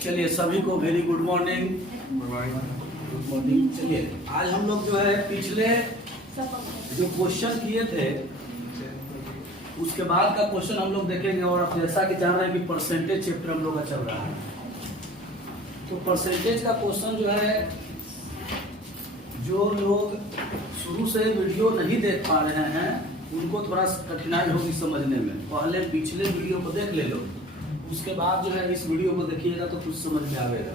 चलिए सभी को very good morning. Good morning. चलिए आज हम लोग जो है पिछले जो क्वेश्चन किए थे उसके बाद का क्वेश्चन हम लोग देखेंगे। और आप जैसा कि जान रहे हैं कि परसेंटेज चैप्टर हम लोग का चल रहा है, तो परसेंटेज का क्वेश्चन जो है जो लोग शुरू से वीडियो नहीं देख पा रहे हैं उनको थोड़ा कठिनाई होगी समझने में। पहले पिछले वीडियो को देख ले लो, उसके बाद जो है इस वीडियो को देखिएगा तो कुछ समझ में आएगा।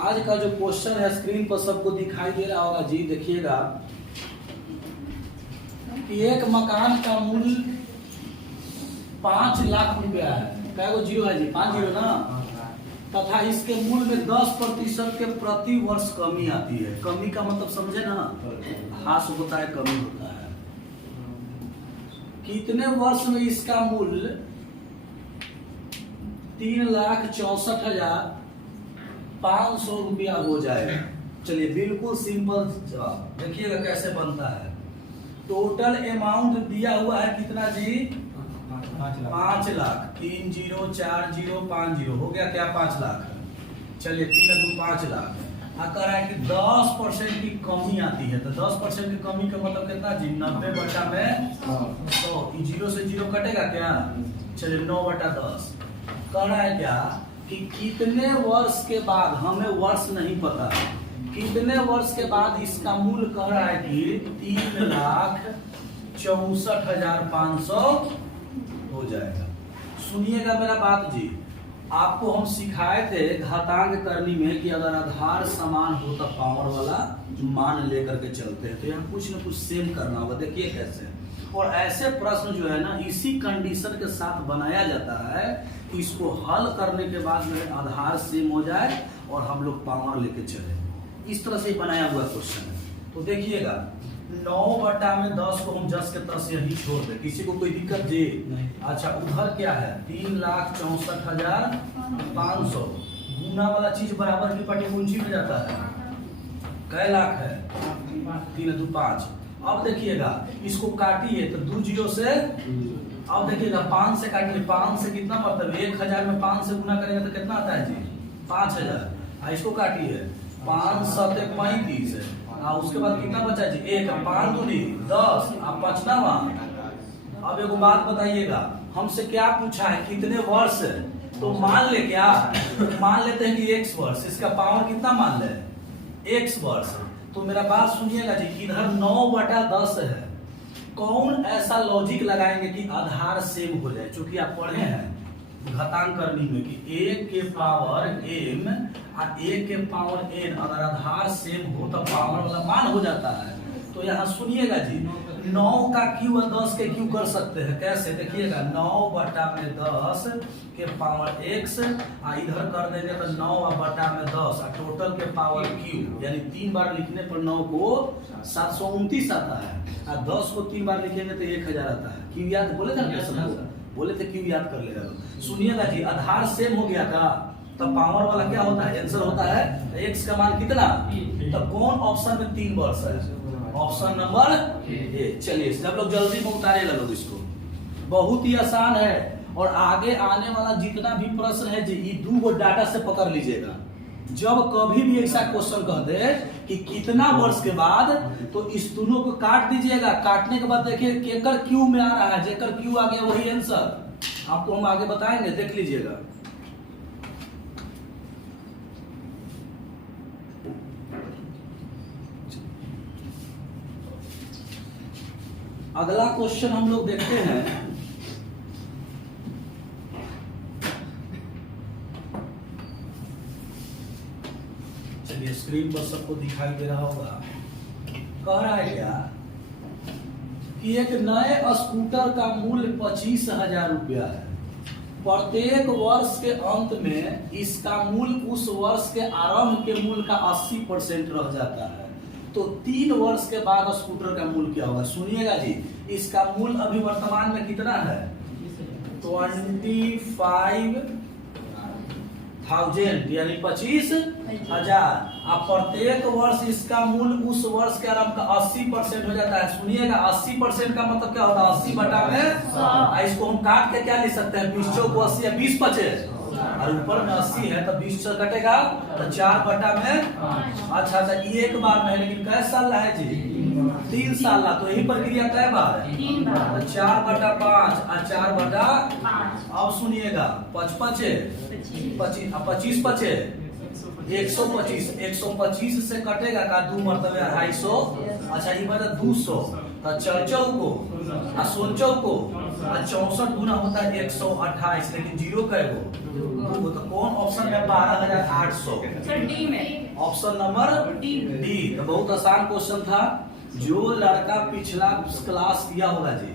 आज का जो क्वेश्चन है स्क्रीन पर सबको दिखाई दे रहा होगा जी, देखिएगा कि एक मकान का मूल्य 5 लाख रुपया है। क्या वो जीरो है जी? 5 जीरो ना। तथा इसके मूल्य में 10% के प्रति वर्ष कमी आती है। कमी का मतलब समझे ना, ह्रास होता है, कमी होता है। कितने वर्ष में इसका मूल्य 3,64,500 रुपया हो जाएगा? चलिए बिल्कुल सिंपल जवाब देखिएगा कैसे बनता है। टोटल अमाउंट दिया हुआ है कितना जी? 5 लाख। 304050 हो गया क्या? 5 लाख। चलिए 3 2 5 लाख। कह रहा है कि 10% की कमी आती है, तो 10% की कमी का मतलब कितना जी? 90 में 100। जीरो से जीरो कटेगा क्या? चलिए 9/10। कह रहा है क्या कि कितने वर्ष के बाद, हमें वर्ष नहीं पता, कितने वर्ष के बाद इसका मूल्य कह रहा है कि 3,64,500 हो जाएगा। सुनिएगा मेरा बात जी, आपको हम सिखाए थे घातांक करनी में कि अगर आधार समान हो तो पावर वाला मान लेकर के चलते हैं, तो यहाँ कुछ न कुछ सेम करना होगा। देखिए कैसे। और ऐसे प्रश्न जो है ना इसी कंडीशन के साथ बनाया जाता है कि इसको हल करने के बाद जो है आधार सेम हो जाए और हम लोग पावर लेके चले। इस तरह से बनाया हुआ क्वेश्चन है। तो देखिएगा 9/10 को हम 10 के 10 यही छोड़ दे। किसी को कोई दिक्कत जी? अच्छा उधर क्या है? 3,64,500 गुना वाला चीज बराबर की पार्टी पूंजी में जाता है। कै लाख है? 3 2 5। अब देखिएगा इसको काटिए तो 2 जीरो से, अब देखिएगा 5 से काटिए। 5 से कितना मतलब 1000 में 5 से गुना करेंगे तो कितना आता है जी? 5000। इसको काटिए 5 7 35। उसके बाद कितना बचा जी? 1 5 दूनी 10। आप बचना वहां। अब एगो बात बताइएगा, हमसे क्या पूछा है? कितने वर्ष है? तो मान ले क्या, मान लेते हैं कि x वर्ष। इसका पावर कितना मान ले? x वर्ष। तो मेरा बात सुनिएगा जी, इधर 9/10 है। कौन ऐसा लॉजिक लगाएंगे कि आधार सेम हो जाए? चूंकि आप पढ़े हैं घातांक करनी में कि 1 के पावर m और 1 के पावर n अगर आधार सेम हो तो पावर वाला मान हो जाता है। तो यहाँ सुनिएगा जी, 9 का क्यू और 10 के क्यू कर सकते हैं। कैसे? देखिएगा 9/10 के पावर x इधर कर देंगे तो 9/10 टोटल के पावर क्यू, यानी 3 बार लिखने पर 9 को 729 आता है और 10 को 3 बार लिखेंगे तो 1000 आता है। क्यू याद बोले थे? बोले थे क्यू याद कर लेगा। सुनिएगा जी, आधार सेम हो गया का तो पावर वाला क्या होता है? आंसर होता है x का मान कितना? तो कौन ऑप्शन में 3 वर्ष है? ऑप्शन नंबर ए। चलिए सब लोग जल्दी में उतारेगा लोग इसको, बहुत ही आसान है। और आगे आने वाला जितना भी प्रश्न है जी, ये 2 डाटा से पकड़ लीजिएगा। जब कभी भी ऐसा क्वेश्चन कह दे कि कितना वर्ष के बाद, तो इस दोनों को काट दीजिएगा। काटने के बाद देखिए केकर क्यू में आ रहा है, जेकर क्यू आ गया वही आंसर। आपको हम आगे बताएंगे, देख लीजिएगा। अगला क्वेश्चन हम लोग देखते हैं। चलिए स्क्रीन पर सबको दिखाई दे रहा होगा। कह रहा है क्या कि एक नए स्कूटर का मूल्य 25,000 रुपया है। प्रत्येक वर्ष के अंत में इसका मूल्य उस वर्ष के आरंभ के मूल्य का 80% रह जाता है। तो 3 वर्ष के बाद स्कूटर का मूल्य क्या होगा? सुनिएगा जी, इसका मूल्य अभी वर्तमान में कितना है? 1000 यानी 25,000। अब प्रत्येक वर्ष इसका मूल उस वर्ष के आरंभ का 80% हो जाता है। सुनिएगा 80% का मतलब क्या होता है? 80 बटा में 100। इसको हम काट के क्या लिख सकते हैं? 20 चौक 80 है, 20 बचे और ऊपर में 80 है तो 20 से कटेगा तो 4 बटा में 5। अच्छा अच्छा, एक बार में है लेकिन कै साल है जी? 3 साल। तो यही प्रक्रिया कै बार है? 3 बार। तो 4 बटा 5 और 4 बटा 5। अब सुनिएगा 25 25 बचे 125। 125 से कटेगा का 2 मरतबे 250। अच्छा ये बचा 200 तो 44 को और 16 को और 64 गुना होता है 128, लेकिन जीरो का है वो। तो कौन ऑप्शन में? 12,800। सर डी में ऑप्शन नंबर डी। तो बहुत आसान क्वेश्चन था। जो लड़का पिछला क्लास किया होगा जी,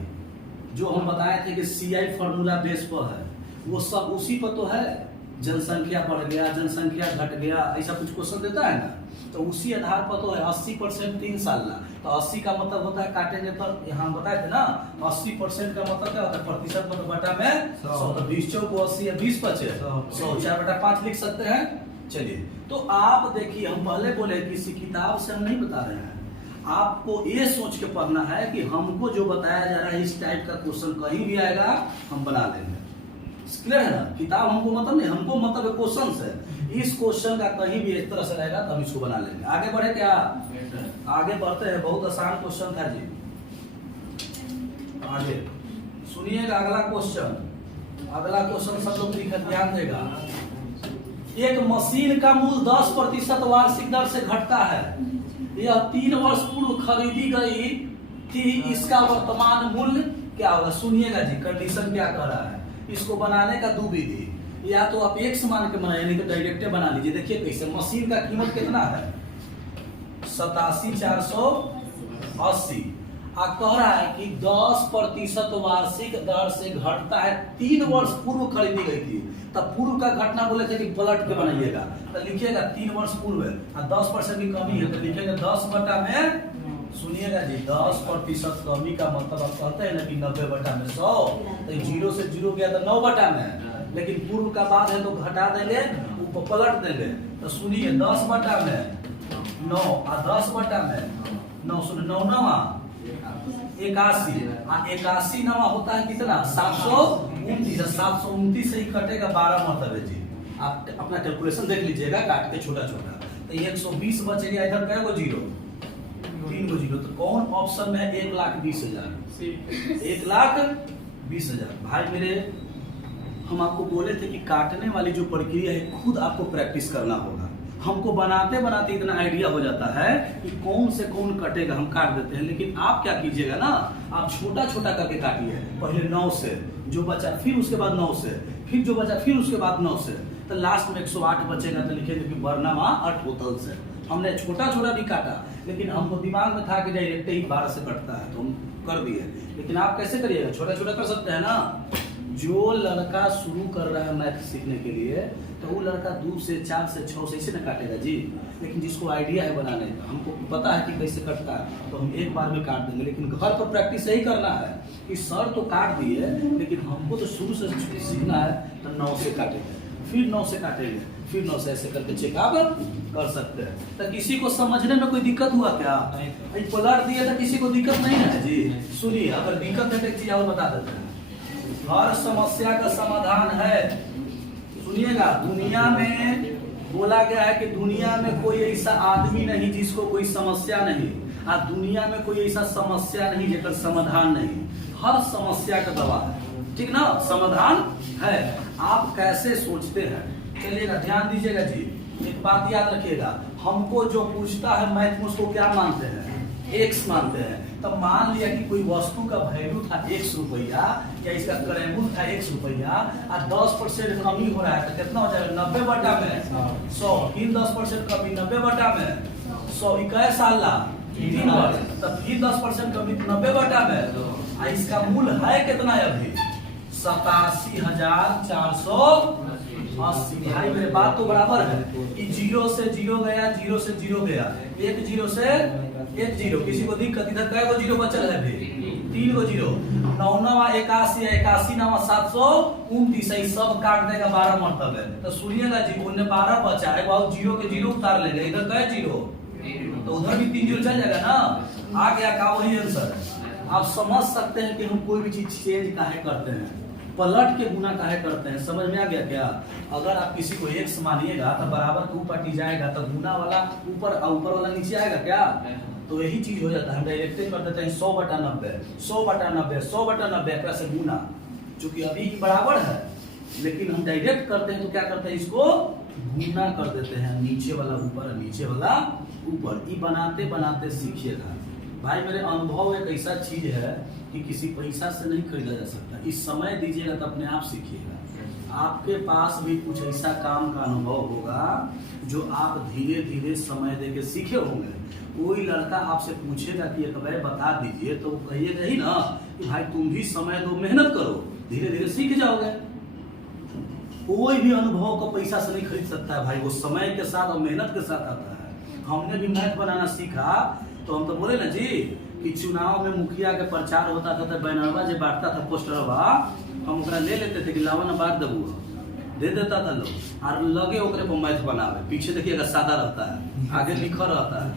जो हम बताए थे कि CI फॉर्मूला बेस पर है, वो सब उसी पर तो है। जनसंख्या बढ़ गया, जनसंख्या घट गया, ऐसा कुछ क्वेश्चन देता है ना, तो उसी आधार पर तो है। 80% 3 साल ला, तो 80 का मतलब होता है काटेंगे पर यहाँ बताए थे ना 80% का मतलब क्या होता है? प्रतिशत मतलब बटा में 100। तो 20 चौक 80 है, 20 बचे 100, 4 बटा 5 लिख सकते हैं। चलिए तो आप देखिए, हम पहले बोले किसी किताब से हम नहीं बता रहे हैं, आपको ये सोच के पढ़ना है कि हमको जो बताया जा रहा है इस टाइप का क्वेश्चन कहीं भी आएगा हम बना लेंगे। क्लियर है ना? किताब हमको मतलब नहीं, हमको मतलब क्वेश्चन है। इस क्वेश्चन का कहीं भी इस तरह से रहेगा तो हम इसको बना लेंगे। आगे बढ़े क्या? आगे बढ़ते हैं। बहुत आसान क्वेश्चन था जी। आगे सुनिएगा अगला क्वेश्चन। अगला क्वेश्चन सब लोग ध्यान देगा। एक मशीन का मूल्य 10% वार्षिक दर से घटता है। यह 3 वर्ष पूर्व खरीदी गई थी, इसका वर्तमान मूल्य क्या होगा? सुनिएगा जी, कंडीशन क्या कह रहा है। इसको बनाने का 2 विधि, या तो आप एक मान के बनाइए, नहीं तो डायरेक्ट बना लीजिए। देखिए कैसे। मशीन का कीमत कितना है? 87,480। आप कह रहा है कि 10% वार्षिक दर से घटता है, 3 वर्ष पूर्व खरीदी गई थी। तब पूर्व का घटना बोले थे कि पलट के बनाइएगा, तो लिखिएगा 3 वर्ष पूर्व है और 10% की कमी है तो लिखेंगे 10 बटा में। सुनिएगा जी, 10% कमी का मतलब आप कहते हैं ना कि 90 बटा में 100। तो 0 से 0 गया तो 9 बटा में, लेकिन पूर्व का बाद है तो घटा देंगे, ऊपर पलट देंगे। तो सुनिए 10 बटा में 9 और 10 बटा में 9। सुनिए 9 9 81 और 81 नवा होता है कितना? 729। 729 से ही कटेगा 12 मरतबे जी। आप अपना कैलकुलेशन देख लीजिएगा काट के छोटा छोटा। तो 120 बचेगा, इधर क्या को 0 3 को 0। तो कौन ऑप्शन में है? 1,20,000। 1,20,000। भाई मेरे, हम आपको बोले थे कि काटने वाली जो प्रक्रिया है खुद आपको प्रैक्टिस करना होगा। हमको बनाते बनाते इतना आइडिया हो जाता है कि कौन से कौन कटेगा, हम काट देते हैं। लेकिन आप क्या कीजिएगा ना, आप छोटा छोटा करके काटिए। पहले 9 से जो बचा, फिर उसके बाद 9 से, फिर जो बचा, फिर उसके बाद 9 से, तो लास्ट में 108 बचेगा। तो लिखेंगे कि बरनामा 8 होतल से। हमने छोटा छोटा भी काटा, लेकिन हमको दिमाग में था कि डायरेक्ट ही 12 से कटता है तो हम कर दिए। लेकिन आप कैसे करिएगा? छोटा छोटा कर सकते हैं ना। जो लड़का शुरू कर रहा है मैथ सीखने के लिए, तो वो लड़का 2 से 4 से 6 से ऐसे ना काटेगा जी। लेकिन जिसको आइडिया है बनाने का, हमको पता है कि कैसे कटता है, तो हम एक बार में काट देंगे। लेकिन घर पर प्रैक्टिस यही करना है कि सर तो काट दिए, लेकिन हमको तो शुरू से सीखना है। तो 9 से काटेंगे, फिर 9 से काटेंगे, फिर 9 से ऐसे करके चेकअप कर सकते हैं। तो किसी को समझने में कोई दिक्कत हुआ क्या? पलट दिए तो किसी को दिक्कत नहीं है जी। सुनिए, अगर दिक्कत है तो एक चीज और बता देते हैं। हर समस्या का समाधान है। सुनिएगा, दुनिया में बोला गया है कि दुनिया में कोई ऐसा आदमी नहीं जिसको कोई समस्या नहीं, और दुनिया में कोई ऐसा समस्या नहीं जिसका समाधान नहीं। हर समस्या का दवा है, ठीक ना? समाधान है। आप कैसे सोचते हैं? चलिएगा ध्यान दीजिएगा जी। एक बात याद रखिएगा, हमको जो पूछता है मैथ में उसको क्या मानते हैं? एक्स मानते हैं। तब मान लिया कि कोई वस्तु का वैल्यू था 1 रुपया, या इसका क्रयमूल्य था 1 रुपया, और 10% कमी हो रहा है, तो कितना हो जाएगा? 90 बटा में 100। फिर 10% कमी 90 बटा में 100। इक्कीस साल ला 3 वर्ष, तब फिर 10% कमी 90 बटा में। इसका मूल्य है कितना है अभी? 87,480। भाई मेरे बात तो बराबर है कि 0 से 0 गया, 0 से 0 गया, 1 0 से एक जीरो, किसी को दिक्कत, इधर कै गो जीरो बचल है भी? 3 गो जीरो। 9 9 81 81 9 729, ये सब काट देगा 12 मरतबे। तो सुनिएगा जी, उन्हें 12 बचा है, वो जीरो के जीरो उतार लेगा, इधर कै जीरो, तो उधर भी 3 जीरो चल जाएगा ना, आ गया का वही आंसर। आप समझ सकते हैं कि हम कोई भी चीज चेंज काहे करते हैं, पलट के गुना काहे करते हैं, समझ में आ गया क्या? अगर आप किसी को x मानिएगा तो बराबर के ऊपर टी जाएगा, तो गुना वाला ऊपर और ऊपर वाला नीचे आएगा क्या? तो यही चीज हो जाता है, हम डायरेक्ट कर देते हैं 100/90 100/90 100/90 एकरा से गुना, चूंकि अभी बराबर है, लेकिन हम डायरेक्ट करते हैं तो क्या करते हैं, इसको गुना कर देते हैं, नीचे वाला ऊपर नीचे वाला ऊपर। ये बनाते बनाते सीखिएगा भाई। मेरे अनुभव एक ऐसा चीज है कि किसी पैसा से नहीं खरीदा जा सकता, इस समय दीजिएगा तो अपने आप सीखिएगा। आपके पास भी कुछ ऐसा काम का अनुभव होगा जो आप धीरे धीरे समय देके सीखे होंगे। कोई लड़का आपसे पूछेगा कि एक बार बता दीजिए, तो वो कहिएगा ही ना कि भाई तुम भी समय दो, मेहनत करो, धीरे धीरे सीख जाओगे। कोई भी अनुभव को पैसा से नहीं खरीद सकता है भाई, वो समय के साथ और मेहनत के साथ आता है। हमने भी मैथ बनाना सीखा तो हम तो बोले ना जी कि चुनाव में मुखिया के प्रचार होता था तो बैनरवा जो बांटता था, पोस्टरवा, हम ओकरा ले लेते थे कि लावन बांट देबू, दे देता था लोग, और लगे ओकरे पर मैथ बनावे। पीछे देखिएगा सादा रहता है, आगे लिखा रहता है।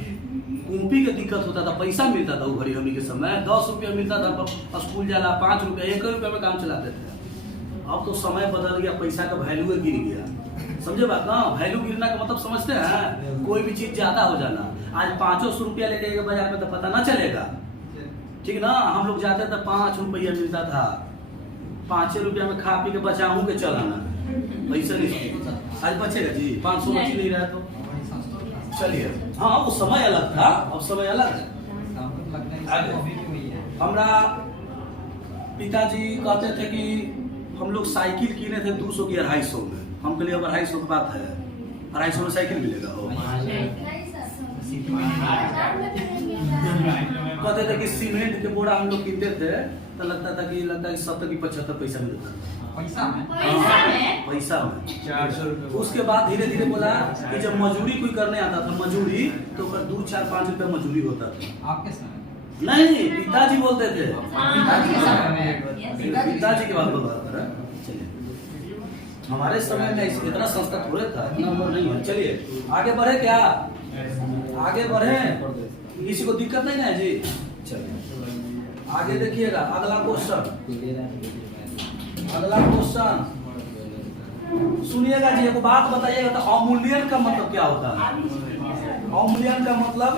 कॉपी के दिक्कत होता था, पैसा मिलता था वो घड़ी हमी के समय 10 रुपया मिलता था, स्कूल जाला 5 रुपया 1 रुपया में काम चलाते थे। अब तो समय बदल गया, पैसा का वैल्यू गिर गया, समझे बात ना? वैल्यू गिरना का मतलब समझते हैं, कोई भी चीज ज्यादा हो जाना। आज 500 रुपया लेके गए बाजार में तो पता ना चलेगा, ठीक ना? हम लोग जाते थे 5 रुपया मिलता था, 5 रुपया में खा पी के बचाऊं के चलाना, पैसा नहीं। आज बचेगा जी? 500 बच नहीं रहा तो चलिए, हाँ वो समय अलग था, अब समय अलग है। हमारा पिताजी कहते थे कि हम लोग साइकिल कीने थे 200 की 250 में। हम के लिए अब 250 की बात है, 250 में साइकिल मिलेगा? कहते थे कि सीमेंट के बोरा हम लोग कीनते थे तो लगता था कि 70 की 75 पैसा मिलता था, पैसा में 400 रुपये। उसके बाद धीरे धीरे बोला कि जब मजदूरी कोई करने आता था, मजदूरी तो 2 4 5 रुपया मजदूरी होता था। आपके समय नहीं, पिताजी बोलते थे, पिताजी की बात बोल रहा था। चलिए, हमारे समय में इतना सस्ता थोड़े था, इतना उम्र नहीं है। चलिए आगे बढ़े, क्या आगे बढ़े? किसी को दिक्कत नहीं है जी? चलिए आगे देखिएगा, अगला क्वेश्चन, अगला क्वेश्चन सुनिएगा जी। एक बात बताइएगा, तो अवमूल्यन का मतलब क्या होता है? अवमूल्यन का मतलब,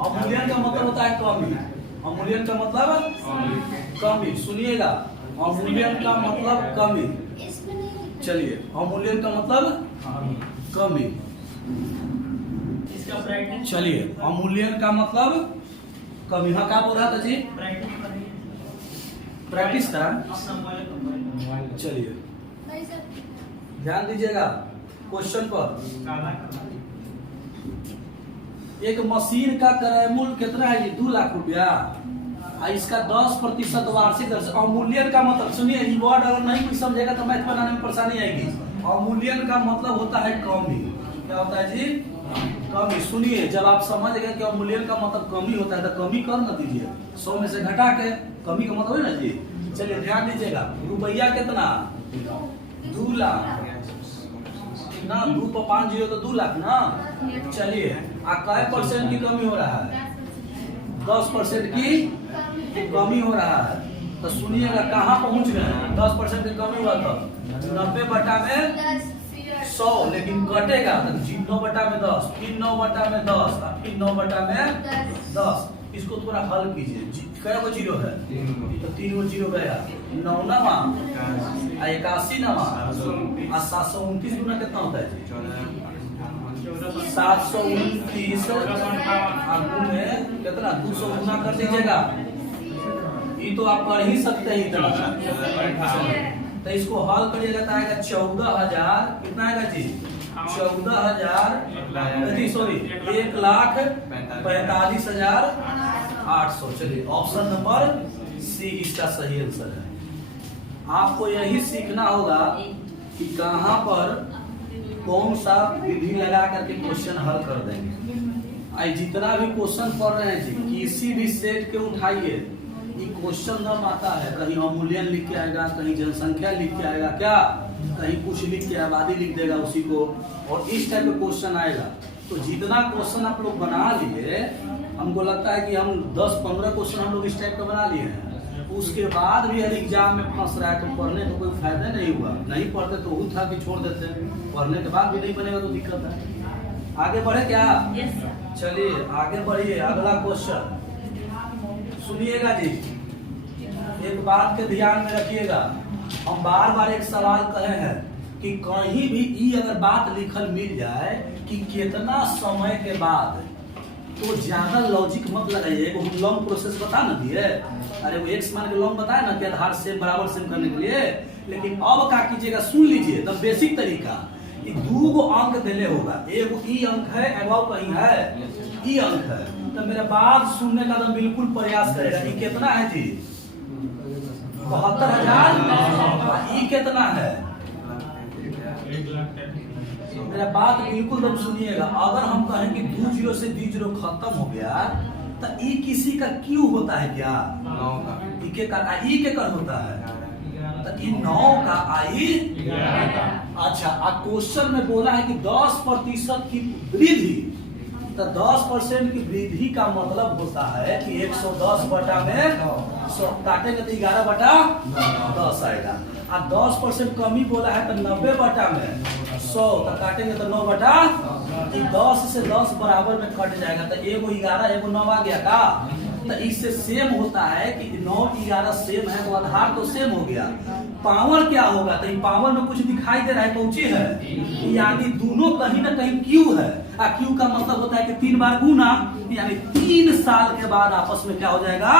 अवमूल्यन का मतलब होता है कमी। अवमूल्यन का मतलब कमी, सुनिएगा, अवमूल्यन का मतलब कमी। चलिए, अवमूल्यन का मतलब कमी। चलिए, अवमूल्यन का मतलब कमी। हाँ, क्या बोल रहा था जी? प्रैक्टिस का। चलिए ध्यान दीजिएगा क्वेश्चन पर। एक मशीन का क्रय मूल्य कितना है जी? 2 लाख रुपया। इसका 10% वार्षिक दर से। अवमूल्यन का मतलब सुनिए, ये वर्ड अगर नहीं कुछ समझेगा तो मैथ बनाने में परेशानी आएगी। अवमूल्यन का मतलब होता है कमी। क्या होता है जी? कमी। सुनिए, जब आप समझ गए कि अवमूल्यन का मतलब कमी होता है तो कमी कर न दीजिए, 100 में से घटा के कमी का मतलब है ना जी। चलिए ध्यान दीजिएगा, रुपया कितना? 2 लाख ना, 2 पर 5 जीरो तो 2 लाख ना। चलिए, कै % की कमी हो रहा है? 10% की कमी हो रहा है। तो सुनिएगा, कहाँ पहुंच गए? 10% की कमी हुआ तो 90/100, लेकिन कटेगा तो 9/10, फिर 9/10, फिर 9/10। इसको थोड़ा हल कीजिए। कै गो जीरो है? तो 3 गो जीरो गया। 9 9 81 9 729 गुना कितना होता है? 729 में कितना? 200 गुना कर दीजिएगा। ये तो आप कर ही सकते हैं इतना। तो इसको हल करिएगा तो आएगा 14,000। कितना आएगा जी? 14,000 सॉरी 1,45,800। चलिए, ऑप्शन नंबर सी इसका सही आंसर है। आपको यही सीखना होगा कि कहां पर कौन सा विधि लगा करके क्वेश्चन हल कर देंगे। आई जितना भी क्वेश्चन पढ़ रहे हैं जी, किसी भी सेट के उठाइए, ये क्वेश्चन नंबर आता है, कहीं अमूल्यन लिख के आएगा, कहीं जनसंख्या लिख के आएगा, क्या कहीं कुछ लिख के आबादी लिख देगा उसी को, और इस टाइप का क्वेश्चन आएगा। तो जितना क्वेश्चन आप लोग बना लिए, हमको लगता है कि हम 10-15 क्वेश्चन हम लोग इस टाइप का बना लिए हैं, उसके बाद भी यदि एग्जाम में फंस रहा है तो पढ़ने तो कोई फायदा नहीं हुआ। नहीं पढ़ते तो वो था कि छोड़ देते, पढ़ने के बाद भी नहीं बनेगा तो दिक्कत है। आगे बढ़े क्या? चलिए आगे बढ़िए, अगला क्वेश्चन सुनिएगा जी, एक बात के ध्यान में रखिएगा। हम बार बार एक सवाल कहे हैं कि कहीं भी ई अगर बात लिखल मिल जाए कि कितना समय के बाद, तो ज्यादा लॉजिक मत लगाइए। वो लॉन्ग प्रोसेस बता ना दिए, अरे वो एक्स मान के लॉन्ग बताया ना कि आधार सेम बराबर सेम करने के लिए, लेकिन अब क्या कीजिएगा, सुन लीजिए एकदम बेसिक तरीका। कि 2 अंक दिले होगा, एक ई अंक है, एबाव कहीं है ई अंक है, तो मेरा बात सुनने का तो बिल्कुल प्रयास करेगा। ये कितना है जी? 72,000। ई कितना है? मेरा बात बिल्कुल तुम सुनिएगा। अगर हम कहें कि 2 0 से 2 0 खत्म हो गया, तो ई किसी का क्यों होता है क्या? ई के कर होता है, तो ई 9 का आई। अच्छा, क्वेश्चन में बोला है कि 10% की वृद्धि, तो 10% की वृद्धि का मतलब होता है कि 110 बटा में 100 काटेंगे तो 11/10 आएगा। और 10% कमी बोला है तो 90 बटा में 100, तो काटेंगे तो 9/10, 10 से 10 बराबर में कट जाएगा, तो एगो 11 एगो 9 आ गया का। तो इससे सेम होता है कि 9 11 सेम है, तो आधार तो सेम हो गया। पावर क्या होगा? तो पावर में कुछ दिखाई दे रहा है, कौन सी है? यानी दोनों कहीं ना कहीं क्यू है। क्यू का मतलब होता है कि 3 बार गुना, यानी 3 साल के बाद आपस में क्या हो जाएगा?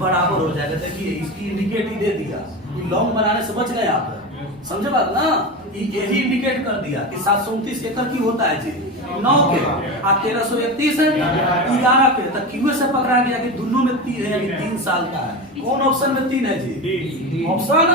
बराबर हो जाएगा। देखिए इसकी इंडिकेटिव दे दिया, लॉन्ग बनाने से बच गए आप, समझे बात ना? यही इंडिकेट कर दिया कि 729 एकड़ की होता है जी 9 के, और 1331 है 11 के, तो क्यू से पकड़ा गया कि दोनों में 3 है, यानी 3 साल का है। कौन ऑप्शन में 3 है जी? Option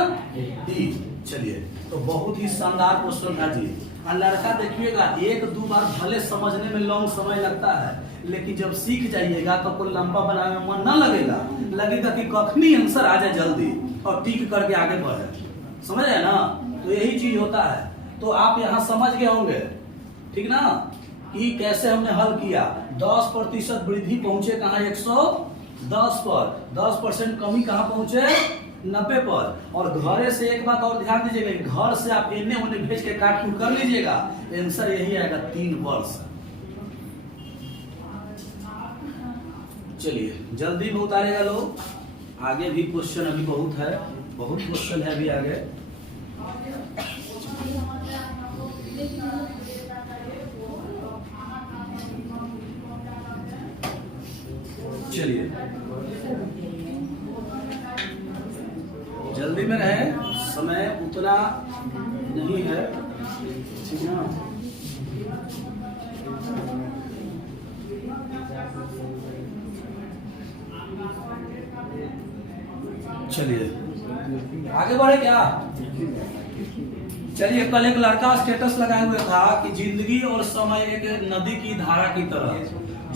D. चलिए, तो बहुत ही शानदार क्वेश्चन था जी। लड़का देखिएगा 1-2 बार भले समझने में लॉन्ग समय लगता है, लेकिन जब सीख जाइएगा तो कोई लंबा बनाने में मन ना लगेगा कि कखनी आंसर आ जाए जल्दी और टिक करके आगे बढ़े। समझ रहे ना? तो यही चीज होता है। तो आप यहाँ समझ गए होंगे, ठीक ना, कि कैसे हमने हल किया। 10% वृद्धि पहुंचे कहाँ? 110 पर। 10% कमी कहाँ पहुंचे? 90 पर। और घरे से एक बात और ध्यान दीजिएगा, घर से आप इन्ने उन्ने भेज के काट कूट कर लीजिएगा, आंसर यही आएगा 3 वर्ष। चलिए जल्दी में उतारेगा लोग, आगे भी क्वेश्चन अभी बहुत है, बहुत क्वेश्चन है अभी आगे। चलिए जल्दी में रहे, समय उतना नहीं है, ठीक ना? चलिए आगे बढ़े क्या? चलिए, कल एक लड़का स्टेटस लगाए हुए था कि जिंदगी और समय एक नदी की धारा की तरह,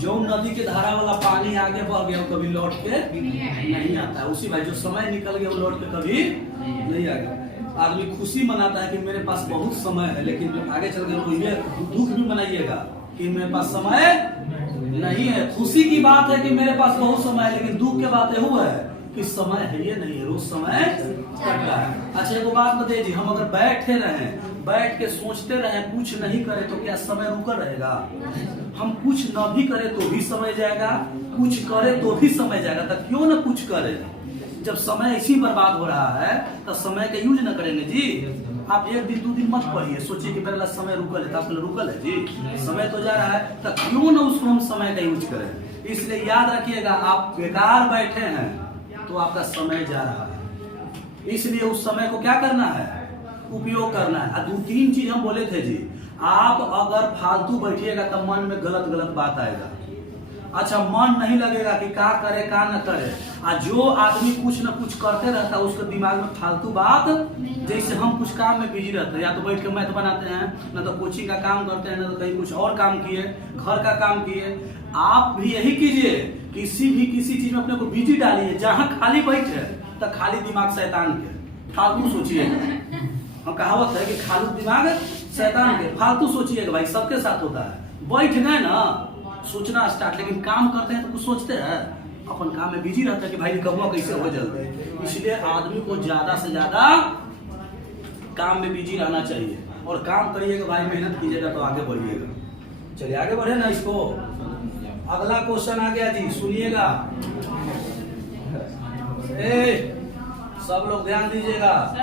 जो नदी के धारा वाला पानी आगे बढ़ गया वो कभी लौट के नहीं आता है। उसी भाई जो समय निकल गया वो लौट के कभी नहीं आ गया। आदमी खुशी मनाता है कि मेरे पास बहुत समय है, लेकिन आगे चल के दुख भी मनाइएगा कि मेरे पास समय नहीं है। खुशी की बात है कि मेरे पास बहुत समय है, लेकिन दुख की बात यह है कि समय है ये नहीं है, रोज समय कट रहा है। अच्छा एक बात बता जी, हम अगर बैठे रहे, बैठ के सोचते रहे, कुछ नहीं करे तो क्या समय रुका रहेगा? हम कुछ न भी करे तो भी समय जाएगा, कुछ करे तो भी समय जाएगा। तो क्यों ना कुछ करे? जब समय ऐसी बर्बाद हो रहा है तो समय का यूज न करेंगे जी। आप 1 दिन 2 दिन मत पढ़िए, सोचिए कि पहला समय रुकल है, तो आपने रुकल है जी, समय तो जा रहा है, तो क्यों ना उसको हम समय का यूज करें। इसलिए याद रखिएगा, आप बेकार बैठे हैं तो आपका समय जा रहा है, इसलिए उस समय को क्या करना है? उपयोग करना है। 2-3 चीज हम बोले थे जी। आप अगर फालतू बैठिएगा तो मन में गलत गलत बात आएगा। अच्छा, मन नहीं लगेगा कि क्या करे क्या न करे। जो आदमी कुछ न कुछ करते रहता है उसके दिमाग में फालतू बात, जैसे हम कुछ काम में बिजी रहते हैं, या तो बैठ के मैथ बनाते हैं, ना तो कोचिंग का काम करते हैं, ना तो कहीं कुछ और काम किए, घर का काम किए। आप भी यही कीजिए, किसी चीज में अपने को बिजी डालिए, जहां खाली बैठे तो खाली दिमाग शैतान के, फालतू सोचिए। हम कहावत है कि खाली दिमाग शैतान के, फालतू सोचिएगा भाई, सबके साथ होता है। बैठ गए ना सोचना स्टार्ट, लेकिन काम करते हैं तो कुछ सोचते हैं, अपन काम में बिजी रहता है कि भाई कबुआ कैसे हो जल्दी। इसलिए आदमी को ज्यादा से ज्यादा काम में बिजी रहना चाहिए, और काम करिएगा भाई, मेहनत कीजिएगा तो आगे बढ़िएगा। चलिए आगे बढ़े ना। इसको अगला क्वेश्चन आ गया जी, सुनिएगा। सब लोग ध्यान दीजिएगा।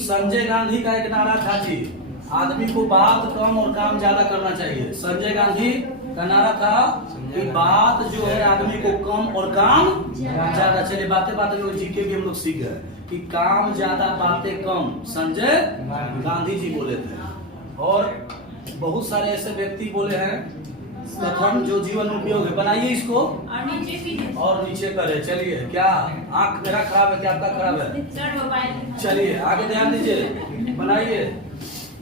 संजय गांधी का एक नारा था जी, आदमी को बात कम और काम ज्यादा करना चाहिए। संजय गांधी का नारा था कि बात जो है आदमी को कम और काम ज्यादा। चलिए बातें में जीके भी हम लोग सीख गए कि काम ज्यादा बातें कम, संजय गांधी जी बोले थे। और बहुत सारे ऐसे व्यक्ति बोले हैं, प्रथम जो जीवन उपयोग है, बनाइए इसको और नीचे करे। चलिए, क्या आंख मेरा खराब है, क्या आपका खराब है? चलिए आगे ध्यान दीजिए, बनाइए,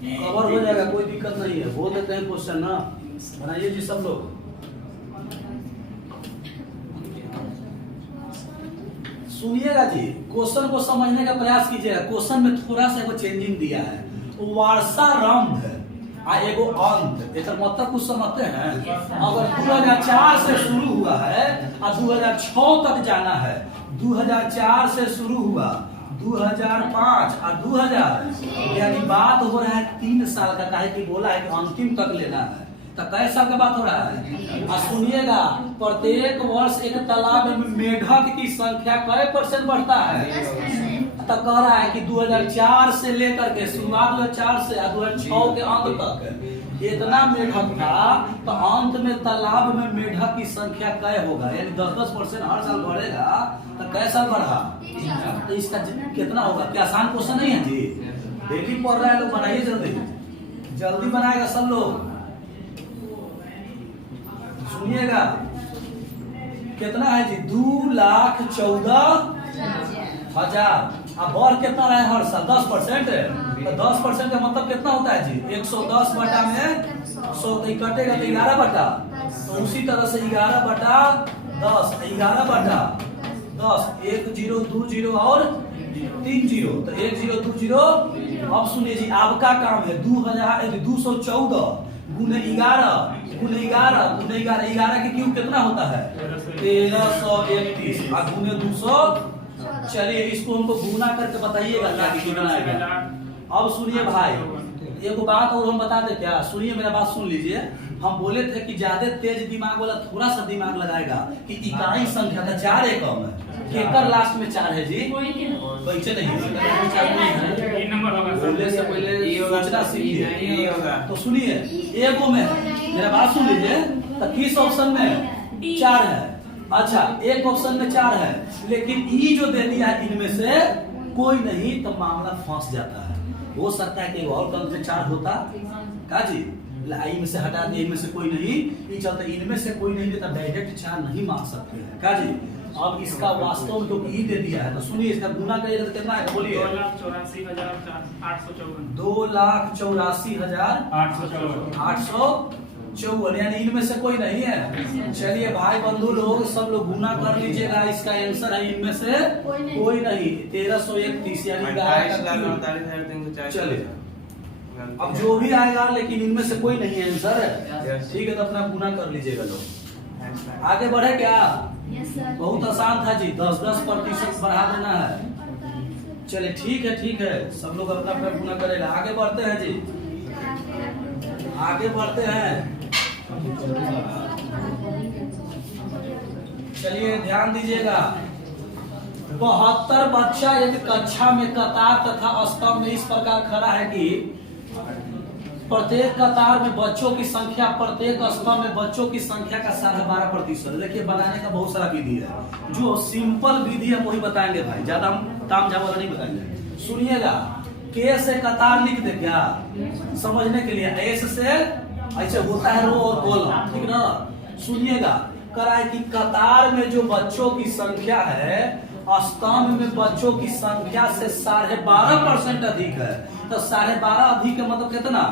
कवर हो जाएगा, कोई दिक्कत नहीं है। बोल देते हैं क्वेश्चन ना, बनाइए जी सब लोग। सुनिएगा जी, क्वेश्चन को समझने का प्रयास कीजिएगा। क्वेश्चन में थोड़ा सा एगो चेंजिंग दिया है, वार्षारंभ आ एगो अंत। एक मतलब कुछ समझते हैं? अगर 2004 से शुरू हुआ है और 2006 तक जाना है, 2004 से शुरू हुआ, 2005 और 2000, यानी बात हो रहा है 3 साल का। काहे कि बोला है कि अंतिम तक लेना है, तो कै साल का बात हो रहा है? और सुनिएगा, प्रत्येक वर्ष एक तालाब में मेढक की संख्या कै % बढ़ता है? तो कह रहा है कि 2004 से लेकर के शुरुआत 2004 से 2006 के अंत तक इतना मेढक था, तो अंत में तालाब में मेढक की संख्या कै होगा? यानी 10% हर साल बढ़ेगा, तो कै साल बढ़ा? तो इसका कितना होगा? क्या आसान क्वेश्चन नहीं है जी? डेली पढ़ रहा है लोग, बनाइए जल्दी बनाएगा सब लोग। सुनिएगा, कितना है जी? 2,14,000। अब बढ़ कितना रहा है हर साल? 10%। तो 10% का मतलब कितना होता है जी? 110 बटा में 100, तो कटेगा तो 11 बटा। तो उसी तरह से 11 बटा 10, 11 बटा 10, 1 0 2 0 और 3 0, तो 1 0 2 0। अब सुनिए जी, आपका काम है 214 गुने 11 गुने 11 गुने 11, 11 की क्यूब कितना होता है? 1331 और गुने 200। चलिए इसको हमको गुना करके बताइएगा क्या कितना आएगा। अब सुनिए भाई, एक बात और हम बता दे क्या? सुनिए, मेरा बात सुन लीजिए। हम बोले थे कि ज्यादा तेज दिमाग वाला थोड़ा सा दिमाग लगाएगा कि इकाई संख्या का 4 एकम है, केकर लास्ट में 4 है जी? पैसे नहीं है, बोलने से पहले सोचना सीखिए। तो सुनिए, एगो में मेरा बात सुन लीजिए, तो किस ऑप्शन में 4 है? अच्छा, एक ऑप्शन में 4 है, लेकिन ई जो दे दिया है इनमें से कोई नहीं, तो मामला फंस जाता है। हो सकता है कि और कम से 4 होता का जी, आई में से हटा दिए, इनमें से कोई नहीं, ये चलते इनमें से कोई नहीं देता, डायरेक्ट 4 नहीं मांग सकते हैं का जी। अब इसका वास्तव में जो ई दे दिया है, तो सुनिए इसका गुना करिएगा तो कितना है? बोलिए। 2,84,854, यानी इनमें से कोई नहीं है। चलिए भाई बंधु लोग, सब लोग गुना कर लीजिएगा। इसका आंसर है इनमें से कोई नहीं, 1331, यानी 11। चलिए अब जो भी आएगा, लेकिन इनमें से कोई नहीं है आंसर है, ठीक है? तो अपना गुना कर लीजिएगा लोग। आगे बढ़े क्या? बहुत आसान था जी, 10% बढ़ा देना है। चलिए ठीक है, सब लोग अपना अपना गुना करेगा। आगे बढ़ते हैं जी, आगे बढ़ते हैं। चलिए ध्यान दीजिएगा। 72 बच्चा एक कक्षा में कतार तथा स्तंभ में इस प्रकार खड़ा है कि प्रत्येक कतार में बच्चों की संख्या, प्रत्येक स्तंभ में बच्चों की संख्या का 12.5%। देखिए बनाने का बहुत सारा विधि है, जो सिंपल विधि है वही बताएंगे भाई, ज्यादा हम ताम झाम वाला नहीं बताएंगे। सुनिएगा, के से कतार लिख दे क्या समझने के लिए, एस से ऐसे होता है रो और कॉलम, ठीक ना? सुनिएगा, कराए कि कतार में जो बच्चों की संख्या है, स्तंभ में बच्चों की संख्या से 12.5% अधिक है। तो 12.5 अधिक का मतलब कितना?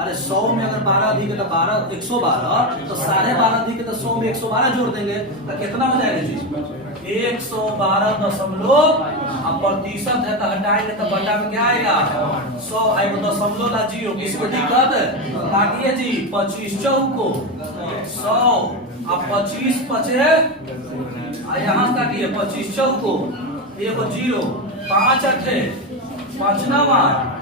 अरे 100 में अगर 12 अधिक है तो 12 112, तो 12.5 अधिक है तो 100 में 112 जोड़ देंगे तो कितना हो जाएगा जी? 112 दशमलव, अब प्रतिशत है तो हटाएंगे तो बटा में क्या आएगा? 100 आएगा, दशमलव ला जीरो, किसी को दिक्कत? काटिए जी, 25 चौको 100, अब 25 बचे यहाँ काटिए, 25 चौको एगो जीरो, 5 अठे 5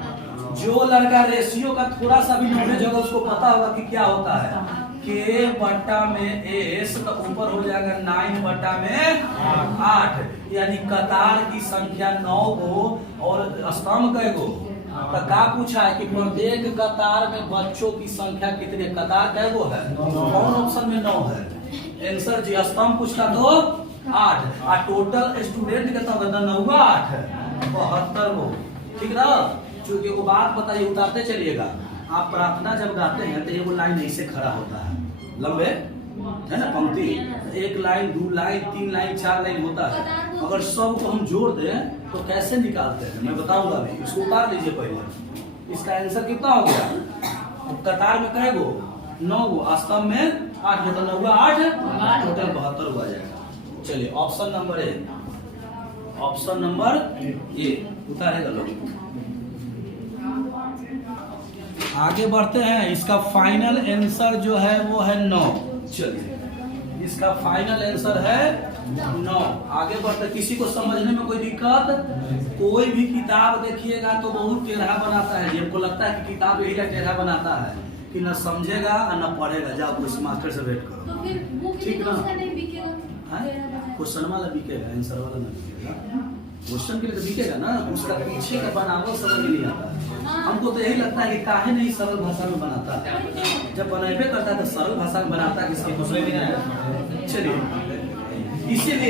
जो लड़का रेशियो का थोड़ा सा भी नॉलेज होगा उसको पता होगा कि क्या होता है, के बट्टा में एस तो ऊपर हो जाएगा 9 बट्टा में 8, यानी कतार की संख्या 9 गो और स्तंभ कै गो। तो क्या पूछा है कि प्रत्येक कतार में बच्चों की संख्या कितने, कतार कै गो है? कौन ऑप्शन में 9 है? आंसर जी, स्तंभ पूछता तो 8, और टोटल स्टूडेंट कितना होगा? 9 8 है 72 गो, ठीक ना। क्योंकि वो बात बताइए, उतारते चलिएगा। आप प्रार्थना जब गाते हैं तो एगो लाइन ऐसे खड़ा होता है, लंबे है ना पंक्ति, 1 लाइन 2 लाइन 3 लाइन 4 लाइन होता है। अगर सब को हम जोड़ दें तो कैसे निकालते हैं मैं बताऊंगा अभी, इसको उतार लीजिए पहले। इसका आंसर कितना हो गया? कतार में कै गो? 9 गो, स्तंभ में 8 गो, तो 9 8 टोटल 72 गो आ जाएगा। चलिए option number A, option number A उतारेगा लोग। आगे बढ़ते हैं, इसका फाइनल आंसर जो है वो है 9। चलिए इसका फाइनल आंसर है 9। आगे बढ़ते, किसी को समझने में कोई दिक्कत? कोई भी किताब देखिएगा तो बहुत टेढ़ा बनाता है, हमको लगता है कि किताब यही टेढ़ा बनाता है कि न समझेगा और न पढ़ेगा। जाओ कुछ मास्टर से वेट करो, तो फिर बुक ठीक ना? क्वेश्चन वाला बिकेगा, आंसर वाला नहीं बिकेगा। क्वेश्चन के लिए तो बिकेगा ना, उसका पीछे का बनावट समझ में नहीं आता है। हमको तो यही लगता है कि काहे नहीं सरल भाषा में बनाता है, जब बनाबे करता है तो सरल भाषा में बनाता है, किसके दूसरे में नहीं। चलिए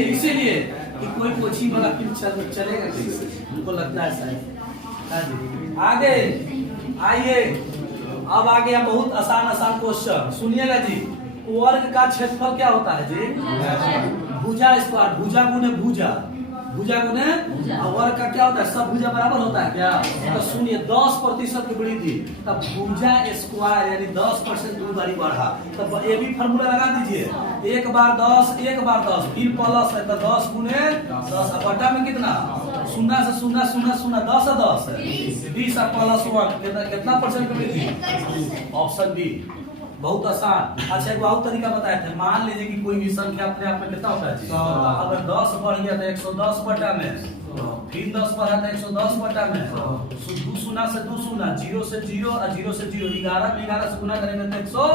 इसीलिए कि कोई कोचिंग वाला फिर चलेगा कैसे, हमको लगता है शायद। आगे आइए, अब आ गया बहुत आसान क्वेश्चन, सुनिएगा जी। वर्ग का क्षेत्रफल क्या होता है जी? भुजा स्क्वायर, भुजा गुने भुजा, भुजा गुने वर्ग का क्या होता है? सब भुजा बराबर होता है क्या? तो सुनिए 10% की वृद्धि, तब भुजा स्क्वायर यानी 10% 2 बारी बढ़ा, तब ये भी फार्मूला लगा दीजिए, 1 बार 10 1 बार 10, फिर प्लस है तो 10 गुने 10, बटा में कितना? 0 से 0 0 0 10 10 20 प्लस 1 कितना परसेंट की वृद्धि? ऑप्शन बी, बहुत आसान। अच्छा एक और तरीका बताए थे, मान लीजिए कि कोई भी संख्या अपने आप में कितना होता है? अगर 10 बढ़ गया तो 110 बटा में, फिर 10 बढ़ा तो 110 बटा में, 2 शून्य से 2 शून्य, 0 से 0 और 0 से 0, 11 में 11 से गुना करेंगे तो 100।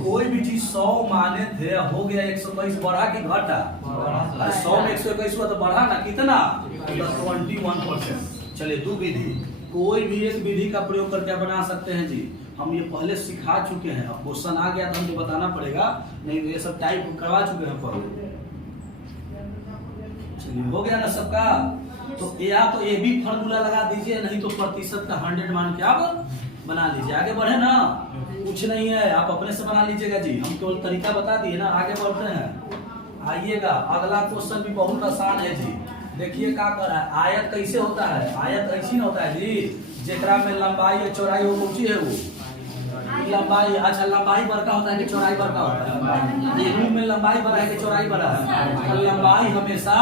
कोई भी चीज 100 माने थे, हो गया 122, बढ़ा कि घटा? 100 में 121 हुआ तो बढ़ा ना, कितना? 21%। चलिए दो विधि, कोई भी एक विधि का प्रयोग करके बना सकते हैं जी। हम ये पहले सिखा चुके हैं, अब क्वेश्चन आ गया तो हमको बताना पड़ेगा, नहीं तो ये सब टाइप करवा चुके हैं पहले। चलिए हो गया ना सबका? तो या तो ये भी फार्मूला लगा दीजिए, नहीं तो प्रतिशत का 100 मान के आप बना लीजिए। आगे बढ़े ना, कुछ नहीं है, आप अपने से बना लीजिएगा जी, हम केवल तरीका बता दिए ना। आगे बढ़ते हैं, आइएगा अगला क्वेश्चन भी बहुत आसान है जी। देखिए क्या कर रहा है, आयत कैसे होता है? आयत ऐसी ना होता है जी, जेकरा में लंबाई और चौड़ाई वो ऊंची है, वो लंबाई, अच्छा लंबाई बड़का होता है कि चौड़ाई बड़का होता है? ये रूम में लंबाई बड़ा है कि चौड़ाई बड़ा है? लंबाई हमेशा,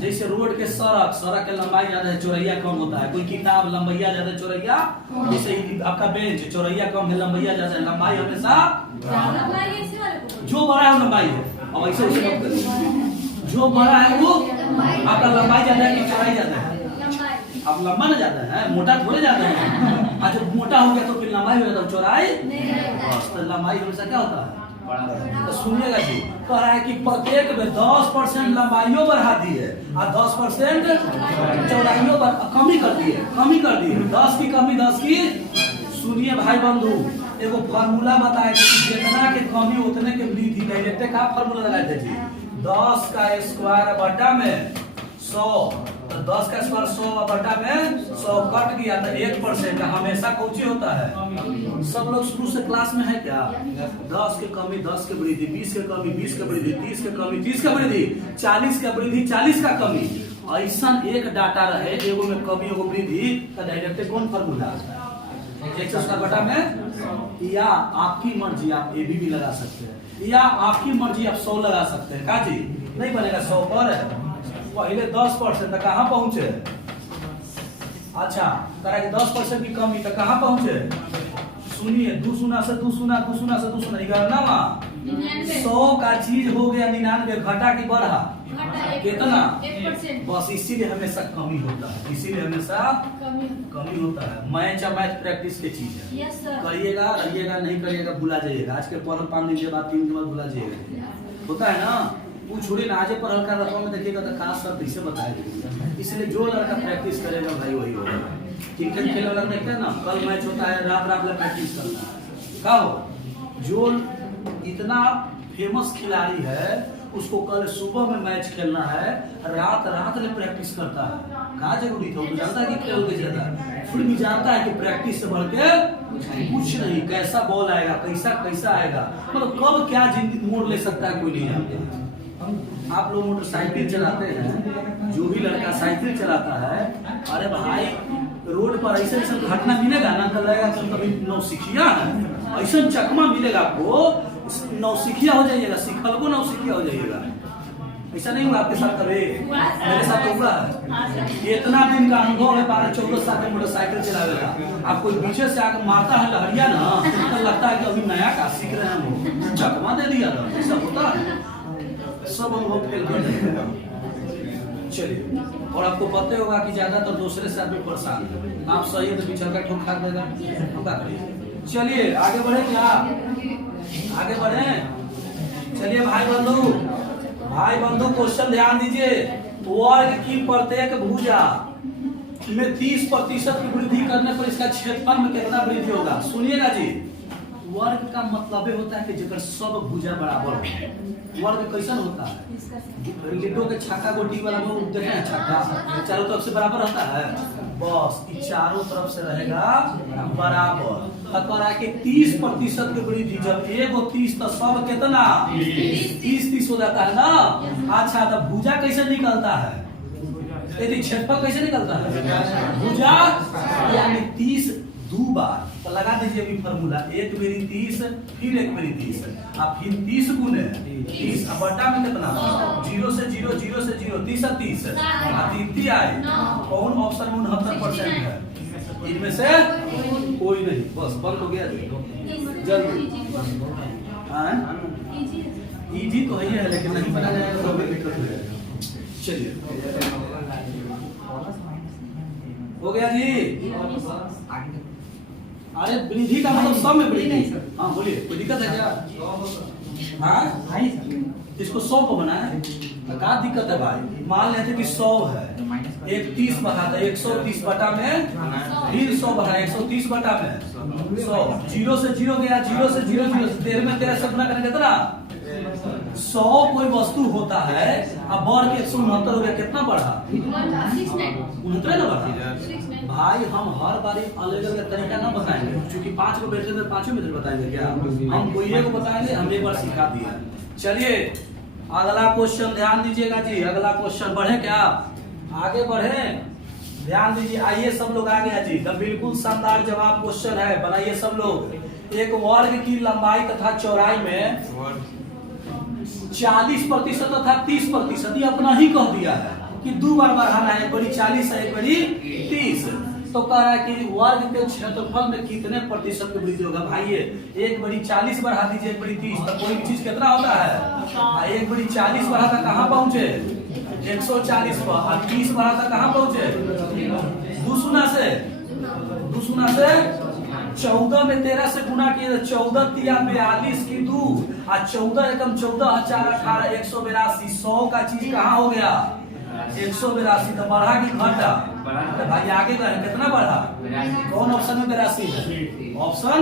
जैसे रोड के सड़क के लंबाई ज्यादा है, चौड़ैया कम होता है। कोई किताब लंबैया ज्यादा, चौड़ैया, जैसे आपका बेंच चौड़ैया कम है, लंबैया ज्यादा है। लंबाई हमेशा जो बड़ा है लंबाई है, और ऐसे जो बड़ा है वो आपका लंबाई ज्यादा है कि चौड़ाई ज्यादा है? अब लंबा ना जाता है, मोटा थोड़े जाता है। अच्छा मोटा हो गया तो फिर लंबाई हो जाता है, चौड़ाई बस, तो लंबाई हमेशा क्या होता है? तो सुनिएगा जी, कह रहा है कि प्रत्येक में 10% लंबाइयों बढ़ा दी है और 10% चौड़ाइयों कमी कर दी है, 10 की कमी 10 की। सुनिए भाई बंधु, एगो फार्मूला बताए थे कि जितना के कमी उतने के वृद्धि, डायरेक्ट का फार्मूला लगाए थे जी, 10 का स्क्वायर बटा में 100, तो 10 का स्क्वायर 100 बटा में 100 कट गया तो 1% हमेशा कौची होता है? सब लोग शुरू से क्लास में है क्या? 10 के कमी 10 के वृद्धि, 20 के कमी 20 के वृद्धि, 30 के कमी 30 के वृद्धि, 40 के वृद्धि 40 का कमी। ऐसा एक डाटा रहे, एगो में कमी एगो वृद्धि, तो डायरेक्ट कौन फार्मूला? 100 स्क्वायर बटा में, या आपकी मर्जी आप ए भी लगा सकते हैं, या आपकी मर्जी आप 100 लगा सकते हैं। का जी नहीं बनेगा 100 पर पहले 10% तक कहाँ पहुंचे? अच्छा करा कि 10% की कमी तक कहाँ पहुंचे? सुनिए 2 शून्य से 2 शून्य 2 शून्य से 2 शून्य निकालना वहाँ 100 का चीज हो गया 99, घटा की बढ़ा कितना? 1%। बस इसीलिए हमेशा कमी होता है, इसीलिए हमेशा कमी होता है। मैथ प्रैक्टिस की चीज है। Yes sir. करिएगा रहिएगा, नहीं करिएगा भुला जाइएगा। आज के पढ़ल 5 दिन के बाद 3 दिन के बाद भुला जाइएगा। होता है ना, वो छोड़िए ना, आज पढ़ल का रखवा में देखिएगा तो खास सर कैसे बताएगा। इसलिए जो लड़का प्रैक्टिस करेगा भाई वही होगा। क्रिकेट खेलने वाला देखते हैं ना, कल मैच होता है, रात रात में प्रैक्टिस करना है। का हो जो इतना फेमस खिलाड़ी है उसको कल सुबह में मैच खेलना है, रात रात में प्रैक्टिस करता है। कहा जरूरी था, वो जानता है कि खेल के जाता है, फिर भी जानता है कि प्रैक्टिस से बढ़ के कुछ नहीं। कैसा बॉल आएगा, कैसा आएगा, मतलब कब क्या जिंदगी मोड़ ले सकता है कोई नहीं जानता। आप लोग मोटरसाइकिल चलाते हैं, जो भी लड़का साइकिल चलाता है, अरे भाई रोड पर ऐसे ऐसा घटना मिलेगा ना, कल लगेगा कि कभी नौसिखिया है, ऐसा चकमा मिलेगा आपको, नौसिखिया हो जाइएगा, सिखल को नौसिखिया हो जाइएगा। ऐसा नहीं हुआ आपके साथ कभी? मेरे साथ तो हुआ है। इतना दिन का अनुभव है, 12-14 साल में मोटरसाइकिल चलावेगा। आप कोई पीछे से आकर मारता है लहरिया ना, तो लगता है कि अभी नया का सीख रहे हैं, वो चकमा दे दिया था। ऐसा होता है, सब अनुभव फेल कर देगा। चलिए, और आपको पता होगा कि ज्यादातर दूसरे से आदमी परेशान है। आप सही है तो बिछड़ का ठोक खा देगा, क्या करिए। चलिए आगे बढ़े, क्या आगे बढ़े? चलिए भाई बंधु क्वेश्चन ध्यान दीजिए। वर्ग की प्रत्येक भुजा में 30% की वृद्धि करने पर इसका क्षेत्रफल में कितना वृद्धि होगा? सुनिएगा जी, वर्ग का मतलब होता है कि जगह सब भुजा बराबर हो। वर्ग कैसा होता है? लिटो के छक्का गोटी वाला वो देखे हैं, छक्का चारों तरफ से बराबर रहता है, बस ये चारों तरफ से रहेगा बराबर। करा के 30% की वृद्धि, जब एगो 30 तो सब कितना 30 हो जाता है ना। अच्छा तो भुजा कैसे निकलता है? यदि क्षेत्रफल कैसे निकलता है? भुजा यानी 30 दो बार, तो लगा दीजिए अभी फॉर्मूला, 1 मेरी 30 फिर 1 मेरी 30 अब फिर 30 गुने 30, अब बटा में कितना? 0 से 0 0 से 0 30 और 30 तीन आए। कौन ऑप्शन में 69% है? इनमें से कोई नहीं, बस बंद हो गया। जल्दी इजी तो है लेकिन नहीं बना जाएगा तो दिक्कत हो जाएगा। चलिए हो गया जी। अरे वृद्धि का मतलब सब में वृद्धि। हाँ बोलिए, कोई दिक्कत है क्या? हाँ इसको 100 को बनाए तो क्या दिक्कत है भाई? मान लेते कि 100 है, एक 30 बढ़ा था, 130 बटा में फिर 100 बढ़ा, 130 बटा में 100, 0 से 0 गया, 0 से 0 0 13 में 13 से गुना करेंगे कितना? 100 कोई वस्तु होता है, अब बढ़ के 169 हो गया, कितना बढ़ा? 69 ना बढ़ा। भाई हम हर बार अलग अलग तरीका ना बताएंगे, क्योंकि 5 को बैठे तो 5 में बताएंगे क्या? हम कोई एक बताएंगे, हम एक बार सिखा दिया। चलिए अगला क्वेश्चन ध्यान दीजिएगा जी। अगला क्वेश्चन बढ़े क्या? आगे बढ़े, ध्यान दीजिए। आइए सब लोग आ गया जी, तो बिल्कुल शानदार जवाब क्वेश्चन है, बनाइए सब लोग। एक वर्ग की लंबाई तथा चौड़ाई में 40% तथा 30%, ये अपना ही कह दिया है कि 2 बार बढ़ाना है, एक बड़ी 40 है एक बड़ी 30। तो कह रहा है कि वर्ग के क्षेत्रफल में कितने प्रतिशत की वृद्धि होगा? भाई एक बड़ी 40 बढ़ा दीजिए, एक बड़ी 30, तो कोई भी चीज कितना होता है? एक बड़ी 40 बढ़ा था कहाँ पहुंचे? 140 पर, और 30 बढ़ा था कहाँ पहुंचे? 2 शून्य से 14 में 13 से गुना किए, 14 तिया 42 की 2 और 14 एकम 14 4 18 182। 100 का चीज कहाँ हो गया? 182। तो बढ़ा कि घटा? तो भाई आगे कितना बढ़ा? कौन ऑप्शन में 82 है? Option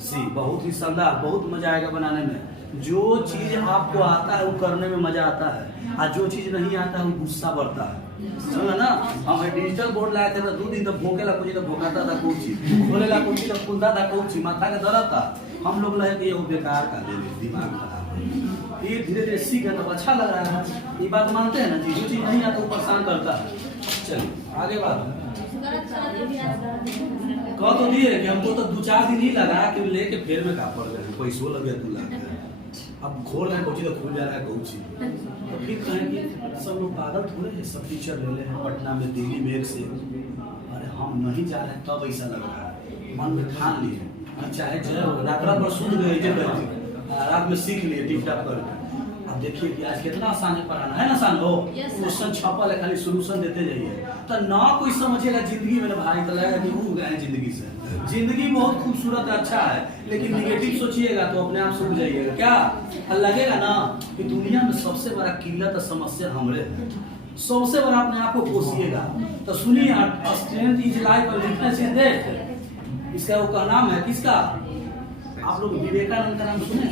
C. बहुत ही शानदार, बहुत मजा आएगा बनाने में। जो चीज आपको आता है वो करने में मजा आता है, और जो चीज नहीं आता है वो गुस्सा बढ़ता है, समझा ना? हम डिजिटल बोर्ड लाए थे तो 2 दिन तक भोंकेला कुछ तो भोंकाता था, कुछ खोलेला कुछ तो खुलता था, कुछ माथा का दर्द था। हम लोग लगे कि ये बेकार का दिमाग खराब, ये धीरे धीरे सीख है तो अच्छा लग रहा है। ये बात मानते हैं ना जी, जो चीज नहीं आता वो परेशान करता है। चलिए आगे बात। कह तो दिए कि हमको तो 2-4 दिन ही लगा कि लेके फेर में का पड़ गए, पैसों लगे 2 लाख। अब खोल रहे कोची तो खुल जा रहा है कोची। तो फिर कहें कि सब लोग पागल थोड़े हैं, सब टीचर ले ले हैं पटना में, दिल्ली में एक से। अरे हम नहीं जा रहे हैं तब ऐसा लग रहा है, मन में ठान लिए हम चाहे जय हो, रात रात भर सूझ गए जे रात में सीख लिए टिप टाप करके। अब देखिए कि आज कितना आसान है पढ़ाना, है ना आसान हो? क्वेश्चन छपल है, खाली सोल्यूशन देते जाइए। तो ना कोई समझेगा जिंदगी में भाई, तो लगेगा कि उग गए जिंदगी से। जिंदगी बहुत खूबसूरत है, अच्छा है, लेकिन निगेटिव सोचिएगा तो अपने आप सूख जाइएगा। क्या लगेगा ना कि दुनिया में सबसे बड़ा किल्लत समस्या हमरे है, सबसे बड़ा अपने आप को कोसिएगा। तो सुनिए, स्ट्रेंथ इज लाइफ और वीकनेस इज डेथ, इसका वो का नाम है किसका? आप लोग विवेकानंद का नाम सुने?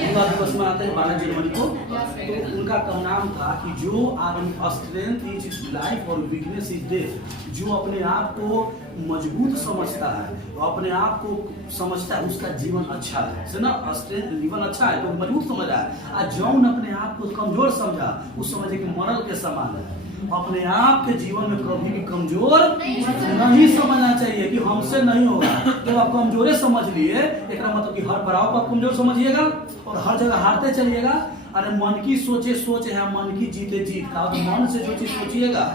युवा दिवस में आते हैं 12 जनवरी को। तो उनका का नाम था कि जो आदमी स्ट्रेंथ इज लाइफ और वीकनेस इज डेथ, जो अपने आप को मजबूत समझता है, तो अपने आप को समझता है उसका जीवन अच्छा है, सुना? स्ट्रेंथ जीवन अच्छा है तो मजबूत समझ रहा है। और जौन अपने आप को कमजोर समझा, उस समझे कि मरल के समान है। अपने आप के जीवन में कभी भी कमजोर नहीं समझना चाहिए कि हमसे नहीं होगा। जब आप कमजोरे समझ लिए, एक मतलब कि हर पड़ाव पर कमजोर समझिएगा और हर जगह हारते चलिएगा। अरे मन की सोचे सोच है, मन की जीते जीत का। तो मन से जो चीज सोचिएगा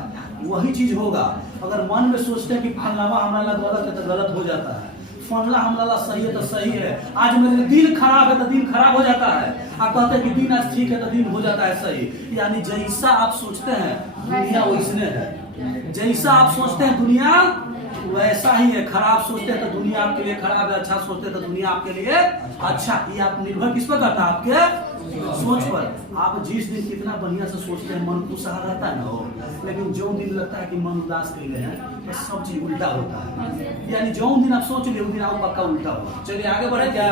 वही चीज होगा। अगर मन में सोचते हैं कि फलाना हमारा गलत है तो गलत हो जाता है, फलाना हमारा सही है तो सही है। आज मेरे दिल खराब है तो दिन खराब हो जाता है। आप कहते हैं कि दिन आज ठीक है तो दिन हो जाता है सही। यानी जैसा आप सोचते हैं दुनिया वैसने है, जैसा आप सोचते हैं दुनिया वैसा ही है। खराब सोचते हैं तो दुनिया आपके लिए खराब है, अच्छा सोचते हैं तो दुनिया आपके लिए अच्छा। ये आप निर्भर किस पर करता है? आपके सोच पर। आप जिस दिन कितना बढ़िया से सोचते हैं, मन खुशहाल रहता है ना हो, लेकिन जो दिन लगता है कि मन उदास कर रहे हैं तो सब चीज उल्टा होता है। यानी जो दिन आप सोच ले उस दिन आप पक्का उल्टा होगा। चलिए आगे बढ़े, क्या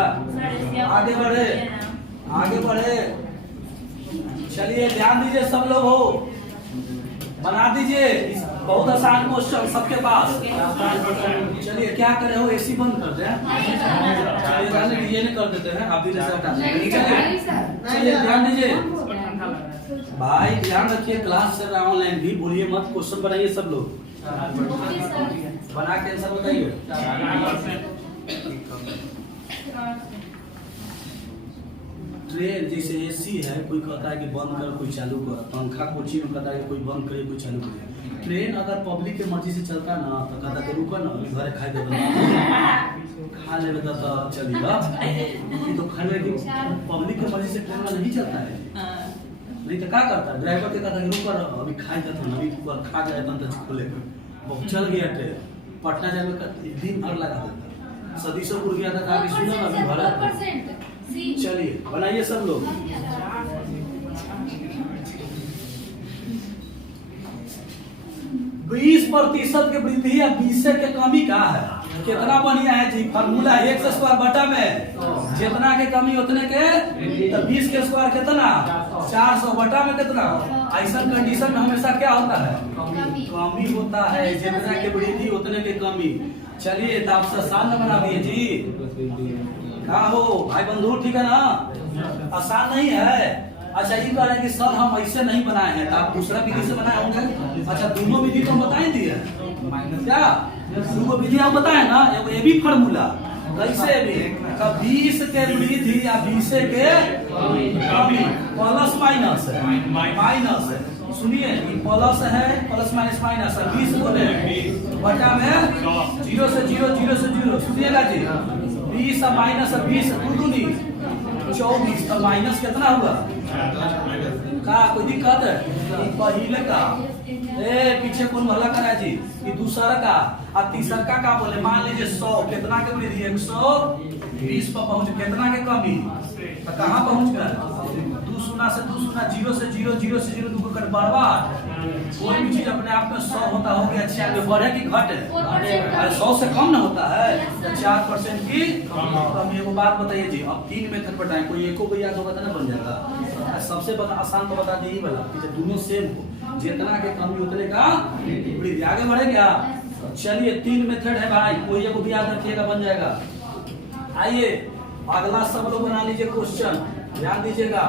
आगे बढ़े? आगे बढ़े, चलिए ध्यान दीजिए सब लोग हो, बना दीजिए बहुत आसान क्वेश्चन सबके पास। चलिए क्या करे हो, एसी बंद कर दें, चलिए ये नहीं कर देते हैं, आप धीरे से हटा दीजिए। चलिए ध्यान दीजिए भाई, ध्यान रखिए, क्लास चल रहा है ऑनलाइन भी, बोलिए मत। क्वेश्चन बनाइए सब लोग, बना के आंसर बताइए। ट्रेन जैसे एसी है, कोई कहता है कि बंद कर, कोई चालू कर। पंखा कोची में कहता है कि कोई बंद करे, कोई चालू करे। ट्रेन अगर पब्लिक के मर्जी से चलता ना तो कहता है रुको ना, अभी घरे खाई दे खा ले तो चलेगा। तो खाने की पब्लिक के मर्जी से ट्रेन में नहीं चलता है, नहीं तो क्या करता है? ड्राइवर के कहता है रुको अभी खाई देता हूँ, अभी खा जाए तो खोले बहुत चल गया ट्रेन। पटना जाने का दिन भर लगा देता, सदीसोपुर गया था, अभी सुना ना अभी भरा। चलिए बनाइए सब लोग। 20% के वृद्धि या 20 के कमी का है। कितना बढ़िया है जी, फार्मूला x² बटा में जितना के कमी उतने के, तो 20 के स्क्वायर कितना 400 बटा में कितना। ऐसा कंडीशन में हमेशा क्या होता है? कमी होता है, जितना के वृद्धि उतने के कमी। चलिए तो आप आसान बना दिए जी। क्या हो भाई बंधु, ठीक है ना? आसान नहीं है। अच्छा ये कह रहे हैं कि सर हम ऐसे नहीं बनाए हैं, तो आप दूसरा विधि से बनाए होंगे। अच्छा दोनों विधि तो बताए दिए क्या? दोनों विधि आप बताए ना, ये भी फार्मूला कैसे भी 20 के वृद्धि या 20 के कमी, प्लस माइनस है, माइनस है। सुनिए प्लस है, प्लस माइनस माइनस है, 20 बोले बटा में 0 से 0 0 से 0। सुनिएगा जी, 20 माइनस 20 दूनी 24, तो माइनस कितना हुआ? का कोई दिक्कत है? पहले का पीछे कौन भला करा जी, ये दूसरा का और तीसरा का बोले। मान लीजिए 100 कितना के वृद्धि 120 पर पहुंच, कितना के कमी तो कहाँ पहुंच गए? 2 शून्य से 2 शून्य, 0 से 0 0 से 0 2 कर बर्बाद। कोई भी चीज अपने आप में 100 होता हो गया 96 बढ़े कि घटे? 100 से कम ना होता है, तो 4% की कमी। एगो बात बताइए जी, अब 3 मेथड बताएं, कोई एको को याद होगा तो ना बन जाएगा। सबसे आसान तो बता दी ही वाला कि जब दोनों सेम हो, जितना के कमी उतने का वृद्धि। आगे बढ़े क्या? चलिए 3 मेथड है भाई, कोई एको भी याद रखिएगा बन जाएगा। आइए अगला सब लोग बना लीजिए क्वेश्चन, ध्यान दीजिएगा।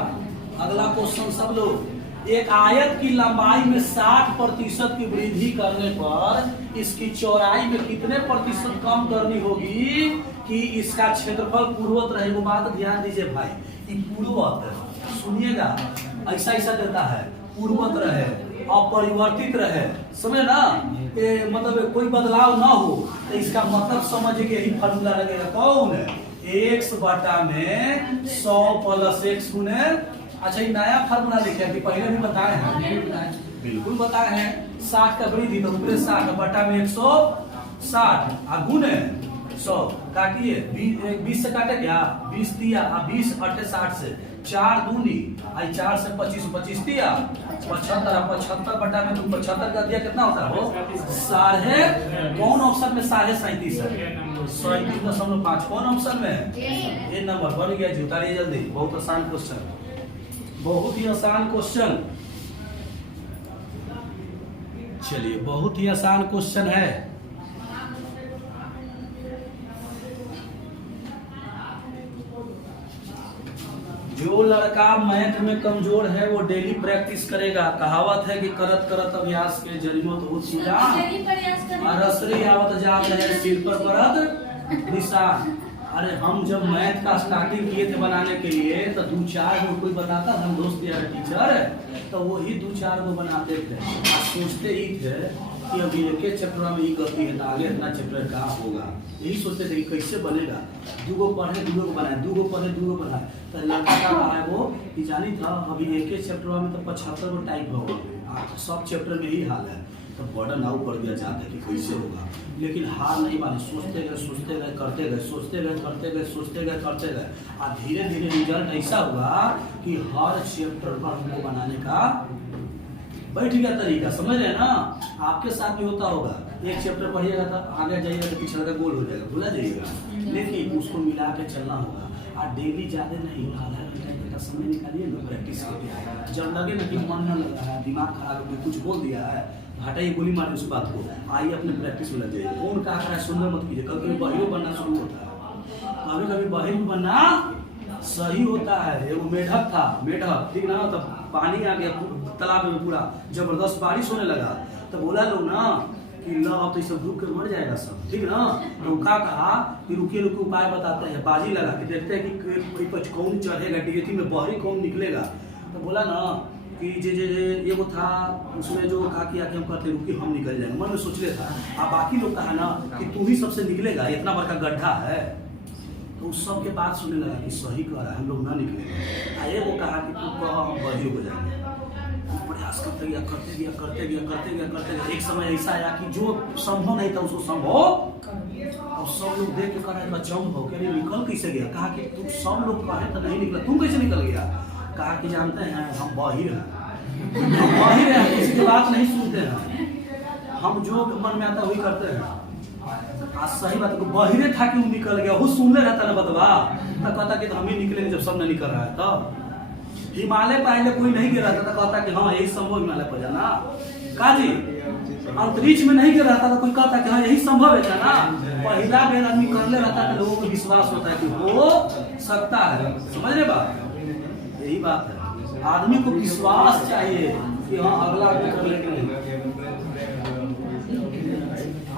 अगला क्वेश्चन सब लोग एक आयत की लंबाई में 60% की वृद्धि करने पर इसकी चौड़ाई में कितने प्रतिशत कम करनी होगी कि इसका क्षेत्रफल पूर्ववत रहे? वो बात ध्यान दीजिए भाई, ये पूर्ववत सुनिएगा, ऐसा ऐसा देता है, पूर्ववत रहे, अपरिवर्तित रहे, समझे ना, मतलब कोई बदलाव ना हो, तो इसका मतलब समझिए कि यही फार्मूला लगेगा। कौन है? x बटा में 100 प्लस x गुने, अच्छा ये नया फार्मूला लिखे कि पहले भी बताए हैं? बिल्कुल बताए हैं। 60 का वृद्धि तो ऊपर 60 बटा में 160 गुने 100, काटिए 20 से काटे क्या, 20 दिया, 20 अटे 60 से 4 दूनी, 4 से 25, 25 दिया 75, 75 बटा में 75 का दिया, कितना होता है वो? साढ़े, कौन ऑप्शन में 37.5 है? 37.5 कौन ऑप्शन में? ये नंबर बन गया जी, उतारिए जल्दी। बहुत आसान क्वेश्चन, बहुत ही आसान क्वेश्चन। चलिए, बहुत ही आसान क्वेश्चन है। जो लड़का मैथ में कमजोर है वो डेली प्रैक्टिस करेगा। कहावत है कि करत करत अभ्यास के जरिमत होत सुजान, रसरी आवत जात है सिर पर करत निशान। अरे हम जब मैथ का स्टार्टिंग किए थे बनाने के लिए तो 2-4 गो कोई बताता, हम दोस्त यार टीचर, तो वही 2-4 गो बनाते थे। सोचते ही थे कि अभी एक चैप्टर में ही गलती है, आगे इतना चैप्टर कहाँ होगा, यही सोचते थे कि कैसे बनेगा। 2 गो पढ़े 2 गो बनाए, 2 गो पढ़े 2 गो बनाए, तो लड़का का है वो कि जानी था अभी एक चैप्टर में तो 75 गो टाइप हो गए, सब चैप्टर में ही हाल है, तो बर्डन आउ पड़ गया जाता है कि कैसे होगा। लेकिन हार नहीं माने, सोचते गए करते गए, सोचते गए करते गए, सोचते गए करते गए, और धीरे धीरे रिजल्ट ऐसा हुआ कि हर चैप्टर पर हमको बनाने का बैठ गया तरीका। समझ रहे ना, आपके साथ भी होता होगा, एक चैप्टर पढ़िएगा तो आगे जाइएगा तो पिछड़ा का गोल हो जाएगा, भूला जाइएगा, लेकिन उसको मिला के चलना होगा। और डेली ज्यादा नहीं, आधा घंटा का समय निकालिए ना, प्रैक्टिस करिए। जब लगे ना कि मन न लगा है, दिमाग खराब हो गया, कुछ बोल दिया है, हटाइए, गोली मारिए उस बात को, आइए अपने प्रैक्टिस में लग जाइए। कौन कहा है सुंदर मत कीजिए, कभी कभी बहिर बनना शुरू होता है, कभी कभी बहिर बनना सही होता है। एगो मेढक था, मेढक, ठीक ना, तब पानी आ गया तालाब में, पूरा जबरदस्त बारिश होने लगा, तो बोला लोग ना कि लो अब तो सब डूब के मर जाएगा सब, ठीक ना। तो क्या कहा कि रुकिए रुकिए, उपाय बताते हैं, बाजी लगा के देखते हैं कि कौन चढ़ेगा डिगेटी में, बहरी कौन निकलेगा। तो बोला ना कि जे जे ये वो था, उसमें जो कहा कि आके हम कहते रुकिए हम निकल जाएंगे, मन में सोच रहे था। अब बाकी लोग कहा ना कि तू ही सबसे निकलेगा, इतना बड़का गड्ढा है। तो उस सब के बात सुनने लगा कि सही कह रहा है, हम लोग ना निकलेंगे। आए वो कहा कि तू कह हम बहिर हो जाएंगे। प्रयास करते गया करते गया करते गया करते गया करते गया, एक समय ऐसा आया कि जो संभव नहीं था उसको संभव, और सब लोग देख के कहा अचंभ हो के निकल कैसे गया। कहा कि तू, सब लोग कहे तो नहीं निकला, तू कैसे निकल गया। कहा कि जानते हैं हम बाहिर हैं, हम बाहिर हैं, किसी की बात नहीं सुनते हैं, हम जो मन में आता वही करते हैं। आज सही बात है, बाहिर था कि वो निकल गया, वो सुनने रहता ना बतवा, तो कहता कि हम ही निकलेंगे जब सब नहीं निकल रहा है। तब हिमालय पहले कोई नहीं गिरा था, तो कहता कि हाँ यही संभव हिमालय पर जाना। काजी अंतरिक्ष में नहीं गिर रहा था, तो कोई कहता कि हाँ यही संभव है ना। पहला बेर आदमी कर ले रहता है, लोगों को विश्वास होता है कि हो सकता है। समझ रहे बात, यही बात है, आदमी को विश्वास चाहिए कि हाँ अगला आदमी कर लेंगे।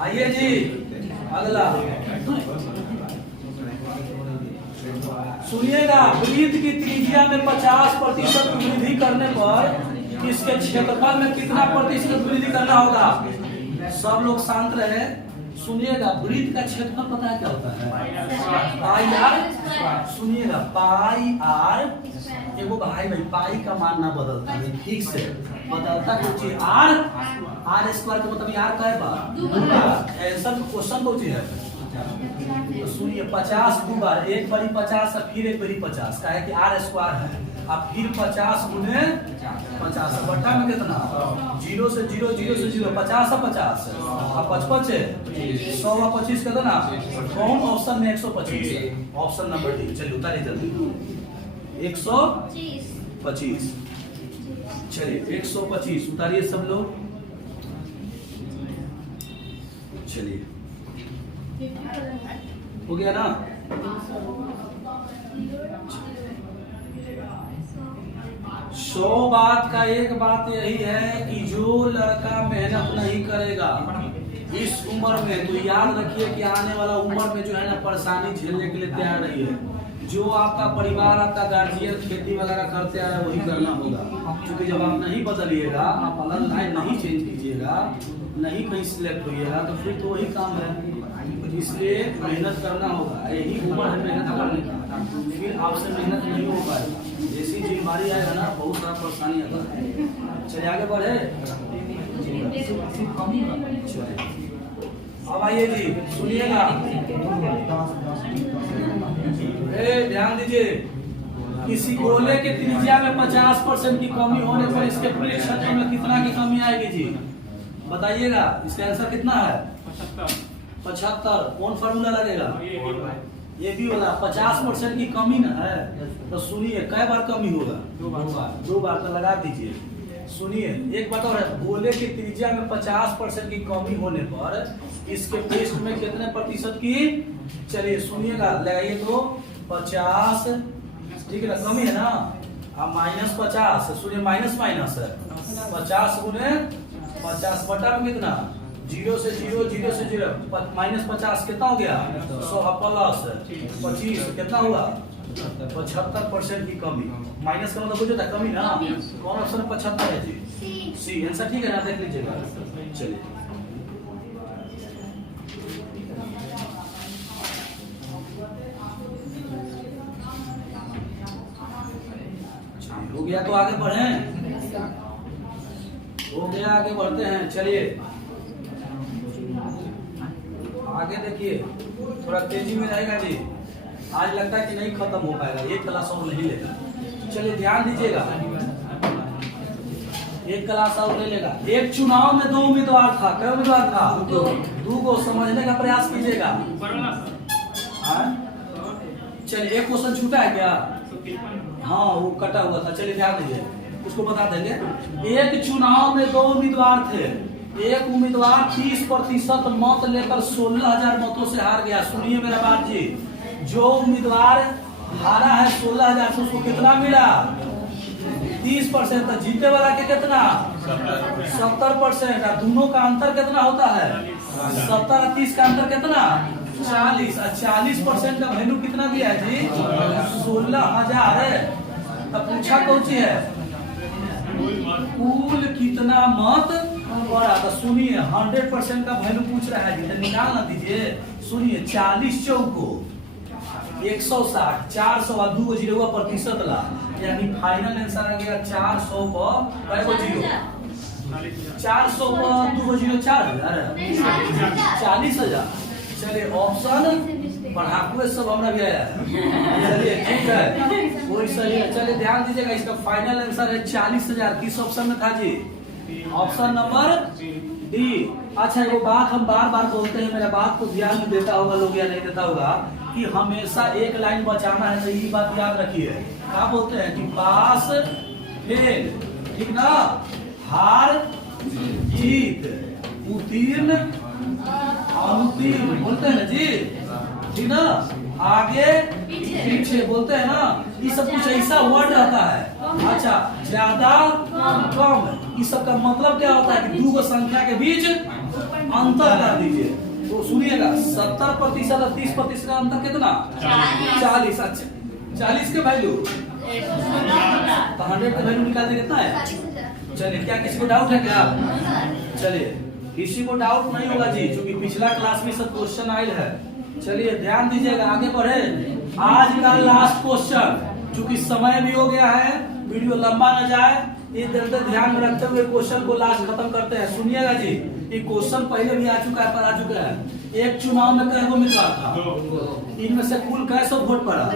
आइए जी अगला सुनिएगा, वृत्त की त्रिज्या में 50% वृद्धि करने पर इसके क्षेत्रफल में कितना प्रतिशत वृद्धि करना होगा? सब लोग शांत रहे, सुनिएगा। वृत्त का क्षेत्रफल पता है क्या होता है? पाई आर। सुनिएगा, पाई आर, एगो भाई पाई का मान ना बदलता है, ठीक से बदलता कुछ चीज आर स्क्वायर का मतलब यार का है बार, ऐसा क्वेश्चन तो चीज है। तो सुनिए, 50 2 बार, एक बारी 50 फिर एक बारी 50, का है कि आर स्क्वायर है, अब फिर 50 गुने 50, बट्टा में कितना 0 से 0 0 से 0, 50 और 50 अब 55 100 और 25 कितना, कौन ऑप्शन में 125, ऑप्शन नंबर डी। चलिए उतारिए जल्दी, 125। चलिए 125 उतारिए सब लोग। चलिए हो गया ना। 100 बात का एक बात यही है कि जो लड़का मेहनत नहीं करेगा इस उम्र में, तो याद रखिए कि आने वाला उम्र में जो है ना परेशानी झेलने के लिए तैयार नहीं है। जो आपका परिवार, आपका गार्जियन खेती वगैरह करते आ रहा है वही करना होगा, क्योंकि जब आप नहीं बदलिएगा, आप अलग लाइन नहीं चेंज कीजिएगा, नहीं कहीं सिलेक्ट होइएगा, तो फिर तो वही काम है। इसलिए मेहनत करना होगा, यही उम्र है मेहनत करने का, फिर आपसे मेहनत नहीं हो पाएगा। जैसी बीमारी आएगा ना बहुत सारा परेशानी आता है। चलिए आगे बढ़े। अब आइए जी सुनिएगा, ध्यान दीजिए। किसी गोले के त्रिज्या में 50% की कमी होने पर इसके पूरे क्षेत्र में कितना की कमी आएगी जी? बताइएगा। इसका आंसर कितना है? 75। कौन फार्मूला लगेगा? ये भी वाला 50% की कमी ना है, तो सुनिए कै बार कमी होगा? 2 बार। तो लगा दीजिए। सुनिए एक बात और है, गोले की त्रिज्या में 50% की कमी होने पर इसके पृष्ठ में कितने प्रतिशत की? चलिए सुनिएगा, लगाइए तो 50, ठीक है ना, कमी है ना। अब -50, सुनिए माइनस है 50 गुने 50 बटा में कितना? 0 से 0, 0 से 0, -50 कितना हो गया? 100 प्लस 25 कितना हुआ? 75% की कमी। माइनस का मतलब कुछ होता है कमी ना। कौन ऑप्शन 75 है जी? सी आंसर, ठीक है ना, देख लीजिएगा। चलिए हो गया तो आगे बढ़े, हो गया आगे बढ़ते हैं। चलिए आगे देखिए, थोड़ा तेजी में रहेगा जी। आज लगता है कि नहीं खत्म हो पाएगा, एक क्लास और नहीं लेगा। चलिए ध्यान दीजिएगा, एक क्लास और नहीं लेगा। एक चुनाव में 2 उम्मीदवार था। क्या उम्मीदवार था? 2 को समझने का प्रयास कीजिएगा। चलिए एक क्वेश्चन छूटा है क्या? हाँ वो कटा हुआ था। चलिए ध्यान दीजिए, उसको बता देंगे। एक चुनाव में 2 उम्मीदवार थे। एक उम्मीदवार 30% मत लेकर 16,000 मतों से हार गया। सुनिए मेरा बात जी, जो उम्मीदवार हारा है 16,000 से, उसको कितना मिला? 30%। जीते वाला के कितना? 70%। दोनों का अंतर कितना होता है? 70 और 30 का अंतर कितना? 40। 40% का वैल्यू कितना दिया है जी? 16,000 है। तब पूछा कौन सी है? कुल कितना मत पड़ा? तो सुनिए 100% का वैल्यू पूछ रहा है जी, तो निकाल ना दीजिए। सुनिए 40 चौको 160, 400 और 2 जीरो प्रतिशत ला, यानी फाइनल आंसर आ गया 400 पर 400 पर 2 जीरो 40,000। चलिए ऑप्शन पढ़ाकू सब हमरा भी आया। चलिए ठीक है, वही सही है। चलिए ध्यान दीजिएगा, इसका फाइनल आंसर है 40,000। किस ऑप्शन में था जी? Option number D. अच्छा वो बात हम बार बार बोलते हैं, मेरा बात को ध्यान में देता होगा लोग या नहीं देता होगा, कि हमेशा एक लाइन बचाना है। तो यही बात याद रखिए, क्या बोलते हैं कि पास फेल, ठीक ना, हार जीत, उत्तीर्ण अनुत्तीर्ण बोलते हैं ना जी, ठीक ना, आगे पीछे बोलते हैं ना। ये सब कुछ ऐसा वर्ड रहता है। अच्छा ज्यादा कम, इस सब का मतलब क्या होता है कि 2 संख्या के बीच अंतर कर दीजिए। तो सुनिएगा 70% और 30% का अंतर कितना? 40। अच्छा 40 के वैल्यू तो 100 का वैल्यू निकाल दें कितना है? चलिए क्या किसी को डाउट है क्या? चलिए किसी को डाउट नहीं होगा जी, क्योंकि पिछला क्लास में सब क्वेश्चन आयल है। चलिए ध्यान दीजिएगा, आगे बढ़े। आज का लास्ट क्वेश्चन, क्योंकि समय भी हो गया है, वीडियो लंबा न जाए, इस ध्यान में रखते हुए क्वेश्चन को लास्ट खत्म करते हैं। सुनिएगा जी, ये क्वेश्चन पहले भी आ चुका है, पर आ चुका है। एक चुनाव में कै उम्मीदवार था? इनमें से कुल कैसे वोट पड़ा?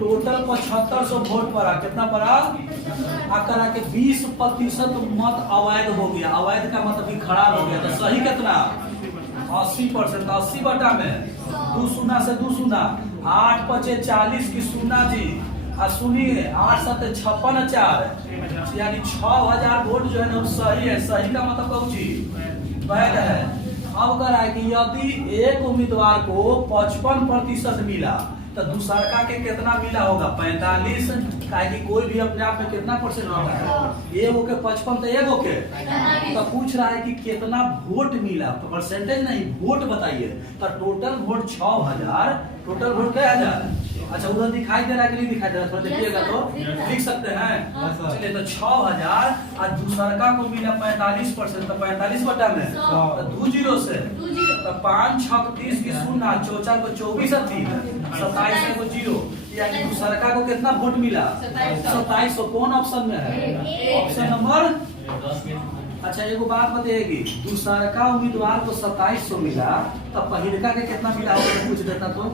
टोटल 7500 वोट पड़ा। कितना पड़ा? आकर आके 20% मत अवैध हो गया। अवैध का मतलब कि खराब हो गया। तो सही कितना? 80%। 80 बटा में 2 शून्य से 2 शून्य, 8 पचे 40 की शून्य जी। सुनिए 8 7 56 4, यानी 6000 वोट जो है ना सही है। सही का मतलब कौन चीज? वैध है। अब अगर है कि यदि एक उम्मीदवार को 55% मिला, तो दूसरका के कितना मिला होगा 45, काहे कि कोई भी अपने आप में कितना परसेंट होता है, एगो के 55 तो एगो के, तो पूछ रहा है कि कितना वोट मिला, तो परसेंटेज नहीं वोट बताइए। तो टोटल वोट 6000, टोटल वोट क्या हजार। अच्छा उधर दिखाई दे रहा है कि नहीं दिखाई दे रहा है, थोड़ा देखिएगा तो लिख सकते हैं। चलिए तो 6000 और दूसरका को मिला 45%, तो 45 बटा में तो 2 जीरो से, तो 5 6 30 की 0, चौचा को 24 और 3 27 को 0, यानी दूसरका को कितना वोट मिला 27। तो कौन ऑप्शन में है, ऑप्शन नंबर। अच्छा एगो बात बताइएगी, दूसरका उम्मीदवार को 2700 मिला, तो पहिलका के कितना मिला होगा पूछ देता तो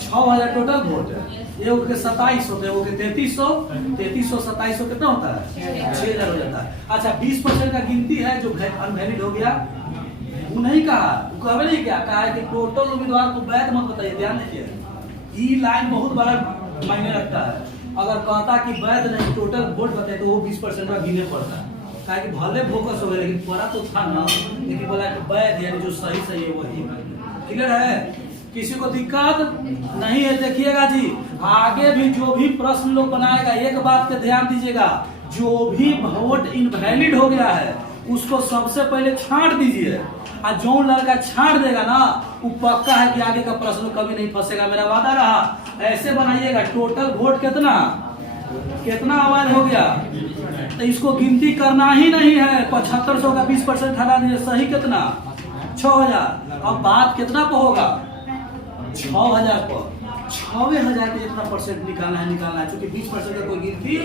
6000 टोटल वोट, एगो के 2700, तो एगो के 3300, 3300 2700 कितना होता है 6000 हो जाता है। अच्छा 20% का गिनती है जो अनवैलिड हो गया, वो नहीं कहा, वो कहवे नहीं क्या कहा है कि टोटल उम्मीदवार को वैध मत बताइए, ध्यान दीजिए ये लाइन बहुत बड़ा मायने रखता है। अगर कहता कि वैध नहीं टोटल वोट बताए तो वो 20% का गिने पड़ता है, ताकि भले फोकस हो गया लेकिन पढ़ा तो था ना, लेकिन बोला कि वैध यानी जो सही सही है वही। क्लियर है, किसी को दिक्कत नहीं है। देखिएगा जी आगे भी जो भी प्रश्न लोग बनाएगा एक बात पे ध्यान दीजिएगा, जो भी वोट इनवैलिड हो गया है उसको सबसे पहले छांट दीजिए, और जो लड़का छांट देगा ना वो पक्का है कि आगे का प्रश्न कभी नहीं फंसेगा, मेरा वादा रहा। ऐसे बनाइएगा टोटल वोट कितना कितना अवैध हो गया, तो इसको गिनती करना ही नहीं है। 7500 का 20% हटा दीजिए, सही कितना 6000। अब बात कितना पे होगा 6000 पर, 6000 के जितना परसेंट निकालना है, क्योंकि 20% का कोई गिनती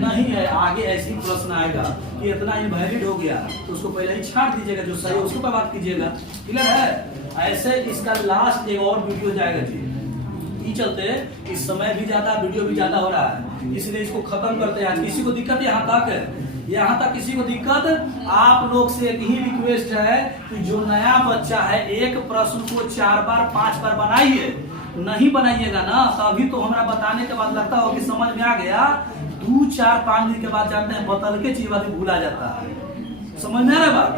नहीं है। आगे ऐसे ही प्रश्न आएगा कि इतना इनवैलिड हो गया तो उसको पहले ही छांट दीजिएगा, जो सही है उसके पर बात कीजिएगा। क्लियर है। ऐसे इसका लास्ट एक और वीडियो जाएगा जी, चलते इस समय भी ज्यादा वीडियो भी ज्यादा हो रहा है, इसलिए इसको खत्म करते हैं। किसी को दिक्कत यहाँ तक किसी को दिक्कत, आप लोग से एक ही रिक्वेस्ट है कि जो नया बच्चा है एक प्रश्न को 4 बार 5 बार बनाइए, नहीं बनाइएगा ना तो अभी तो हमारा बताने के बाद लगता हो कि समझ में आ गया, 2 4 5 दिन के बाद जानते हैं बतल के चीज भी भूला जाता है। समझ में आ रहा बात,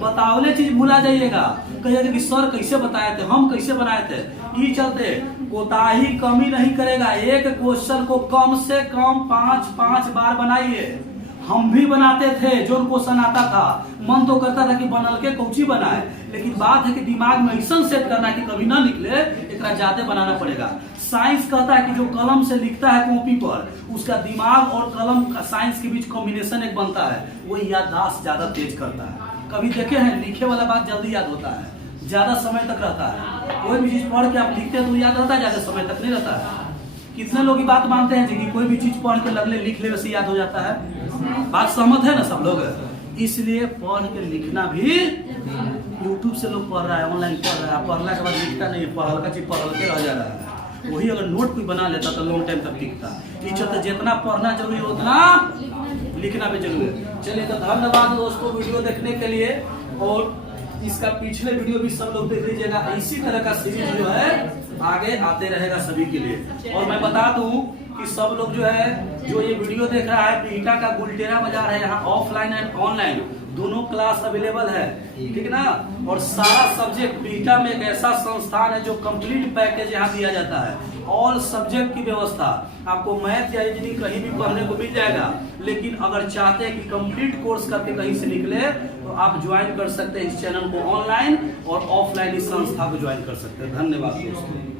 बतावले चीज भूला जाइएगा, कहिएगा कि सर कैसे बताए थे, हम कैसे बनाए थे। ये चलते कोताही कमी नहीं करेगा, एक क्वेश्चन को कम से कम 5 बार बनाइए। हम भी बनाते थे, जो क्वेश्चन आता था मन तो करता था कि बनल के कौची बनाए, लेकिन बात है कि दिमाग में ऐसा सेट करना है कि कभी ना निकले, एक ज्यादा बनाना पड़ेगा। साइंस कहता है कि जो कलम से लिखता है कॉपी पर, उसका दिमाग और कलम का साइंस के बीच कॉम्बिनेशन एक बनता है, वो याददाश्त ज्यादा तेज करता है। कभी देखे हैं लिखे वाला बात जल्दी याद होता है, ज्यादा समय तक रहता है। कोई भी चीज पढ़ के आप लिखते हैं तो याद रहता है, ज्यादा समय तक नहीं रहता है। कितने लोग ये बात मानते हैं कि कोई भी चीज पढ़ के लगले लिख ले वैसे याद हो जाता है, बात सहमत है ना सब लोग। इसलिए पढ़ के लिखना भी, यूट्यूब से लोग पढ़ रहा है, ऑनलाइन पढ़ रहा है, पढ़ने के बाद लिखता नहीं, पढ़ल का चीज पढ़ल के रह जा रहा है। वही अगर नोट कोई बना लेता तो लॉन्ग टाइम तक टिकता। ये चलते जितना पढ़ना जरूरी है उतना लिखना भी जरूरी है। चलिए तो धन्यवाद दोस्तों वीडियो देखने के लिए, और इसका पिछले वीडियो भी सब लोग देख लीजिएगा। इसी तरह का सीरीज जो है आगे आते रहेगा सभी के लिए। और मैं बता दूं कि सब लोग जो है जो ये वीडियो देख रहा है, पीटा का गुलटेरा बाजार है, यहाँ ऑफलाइन एंड ऑनलाइन दोनों क्लास अवेलेबल है, ठीक ना। और सारा सब्जेक्ट पीटा में एक ऐसा संस्थान है जो कंप्लीट पैकेज यहाँ दिया जाता है, ऑल सब्जेक्ट की व्यवस्था। आपको मैथ या इंजीनियरिंग कहीं भी पढ़ने को मिल जाएगा, लेकिन अगर चाहते हैं कि कंप्लीट कोर्स करके कहीं से निकले तो आप ज्वाइन कर सकते हैं इस चैनल को, ऑनलाइन और ऑफलाइन इस संस्था को ज्वाइन कर सकते हैं। धन्यवाद दोस्तों।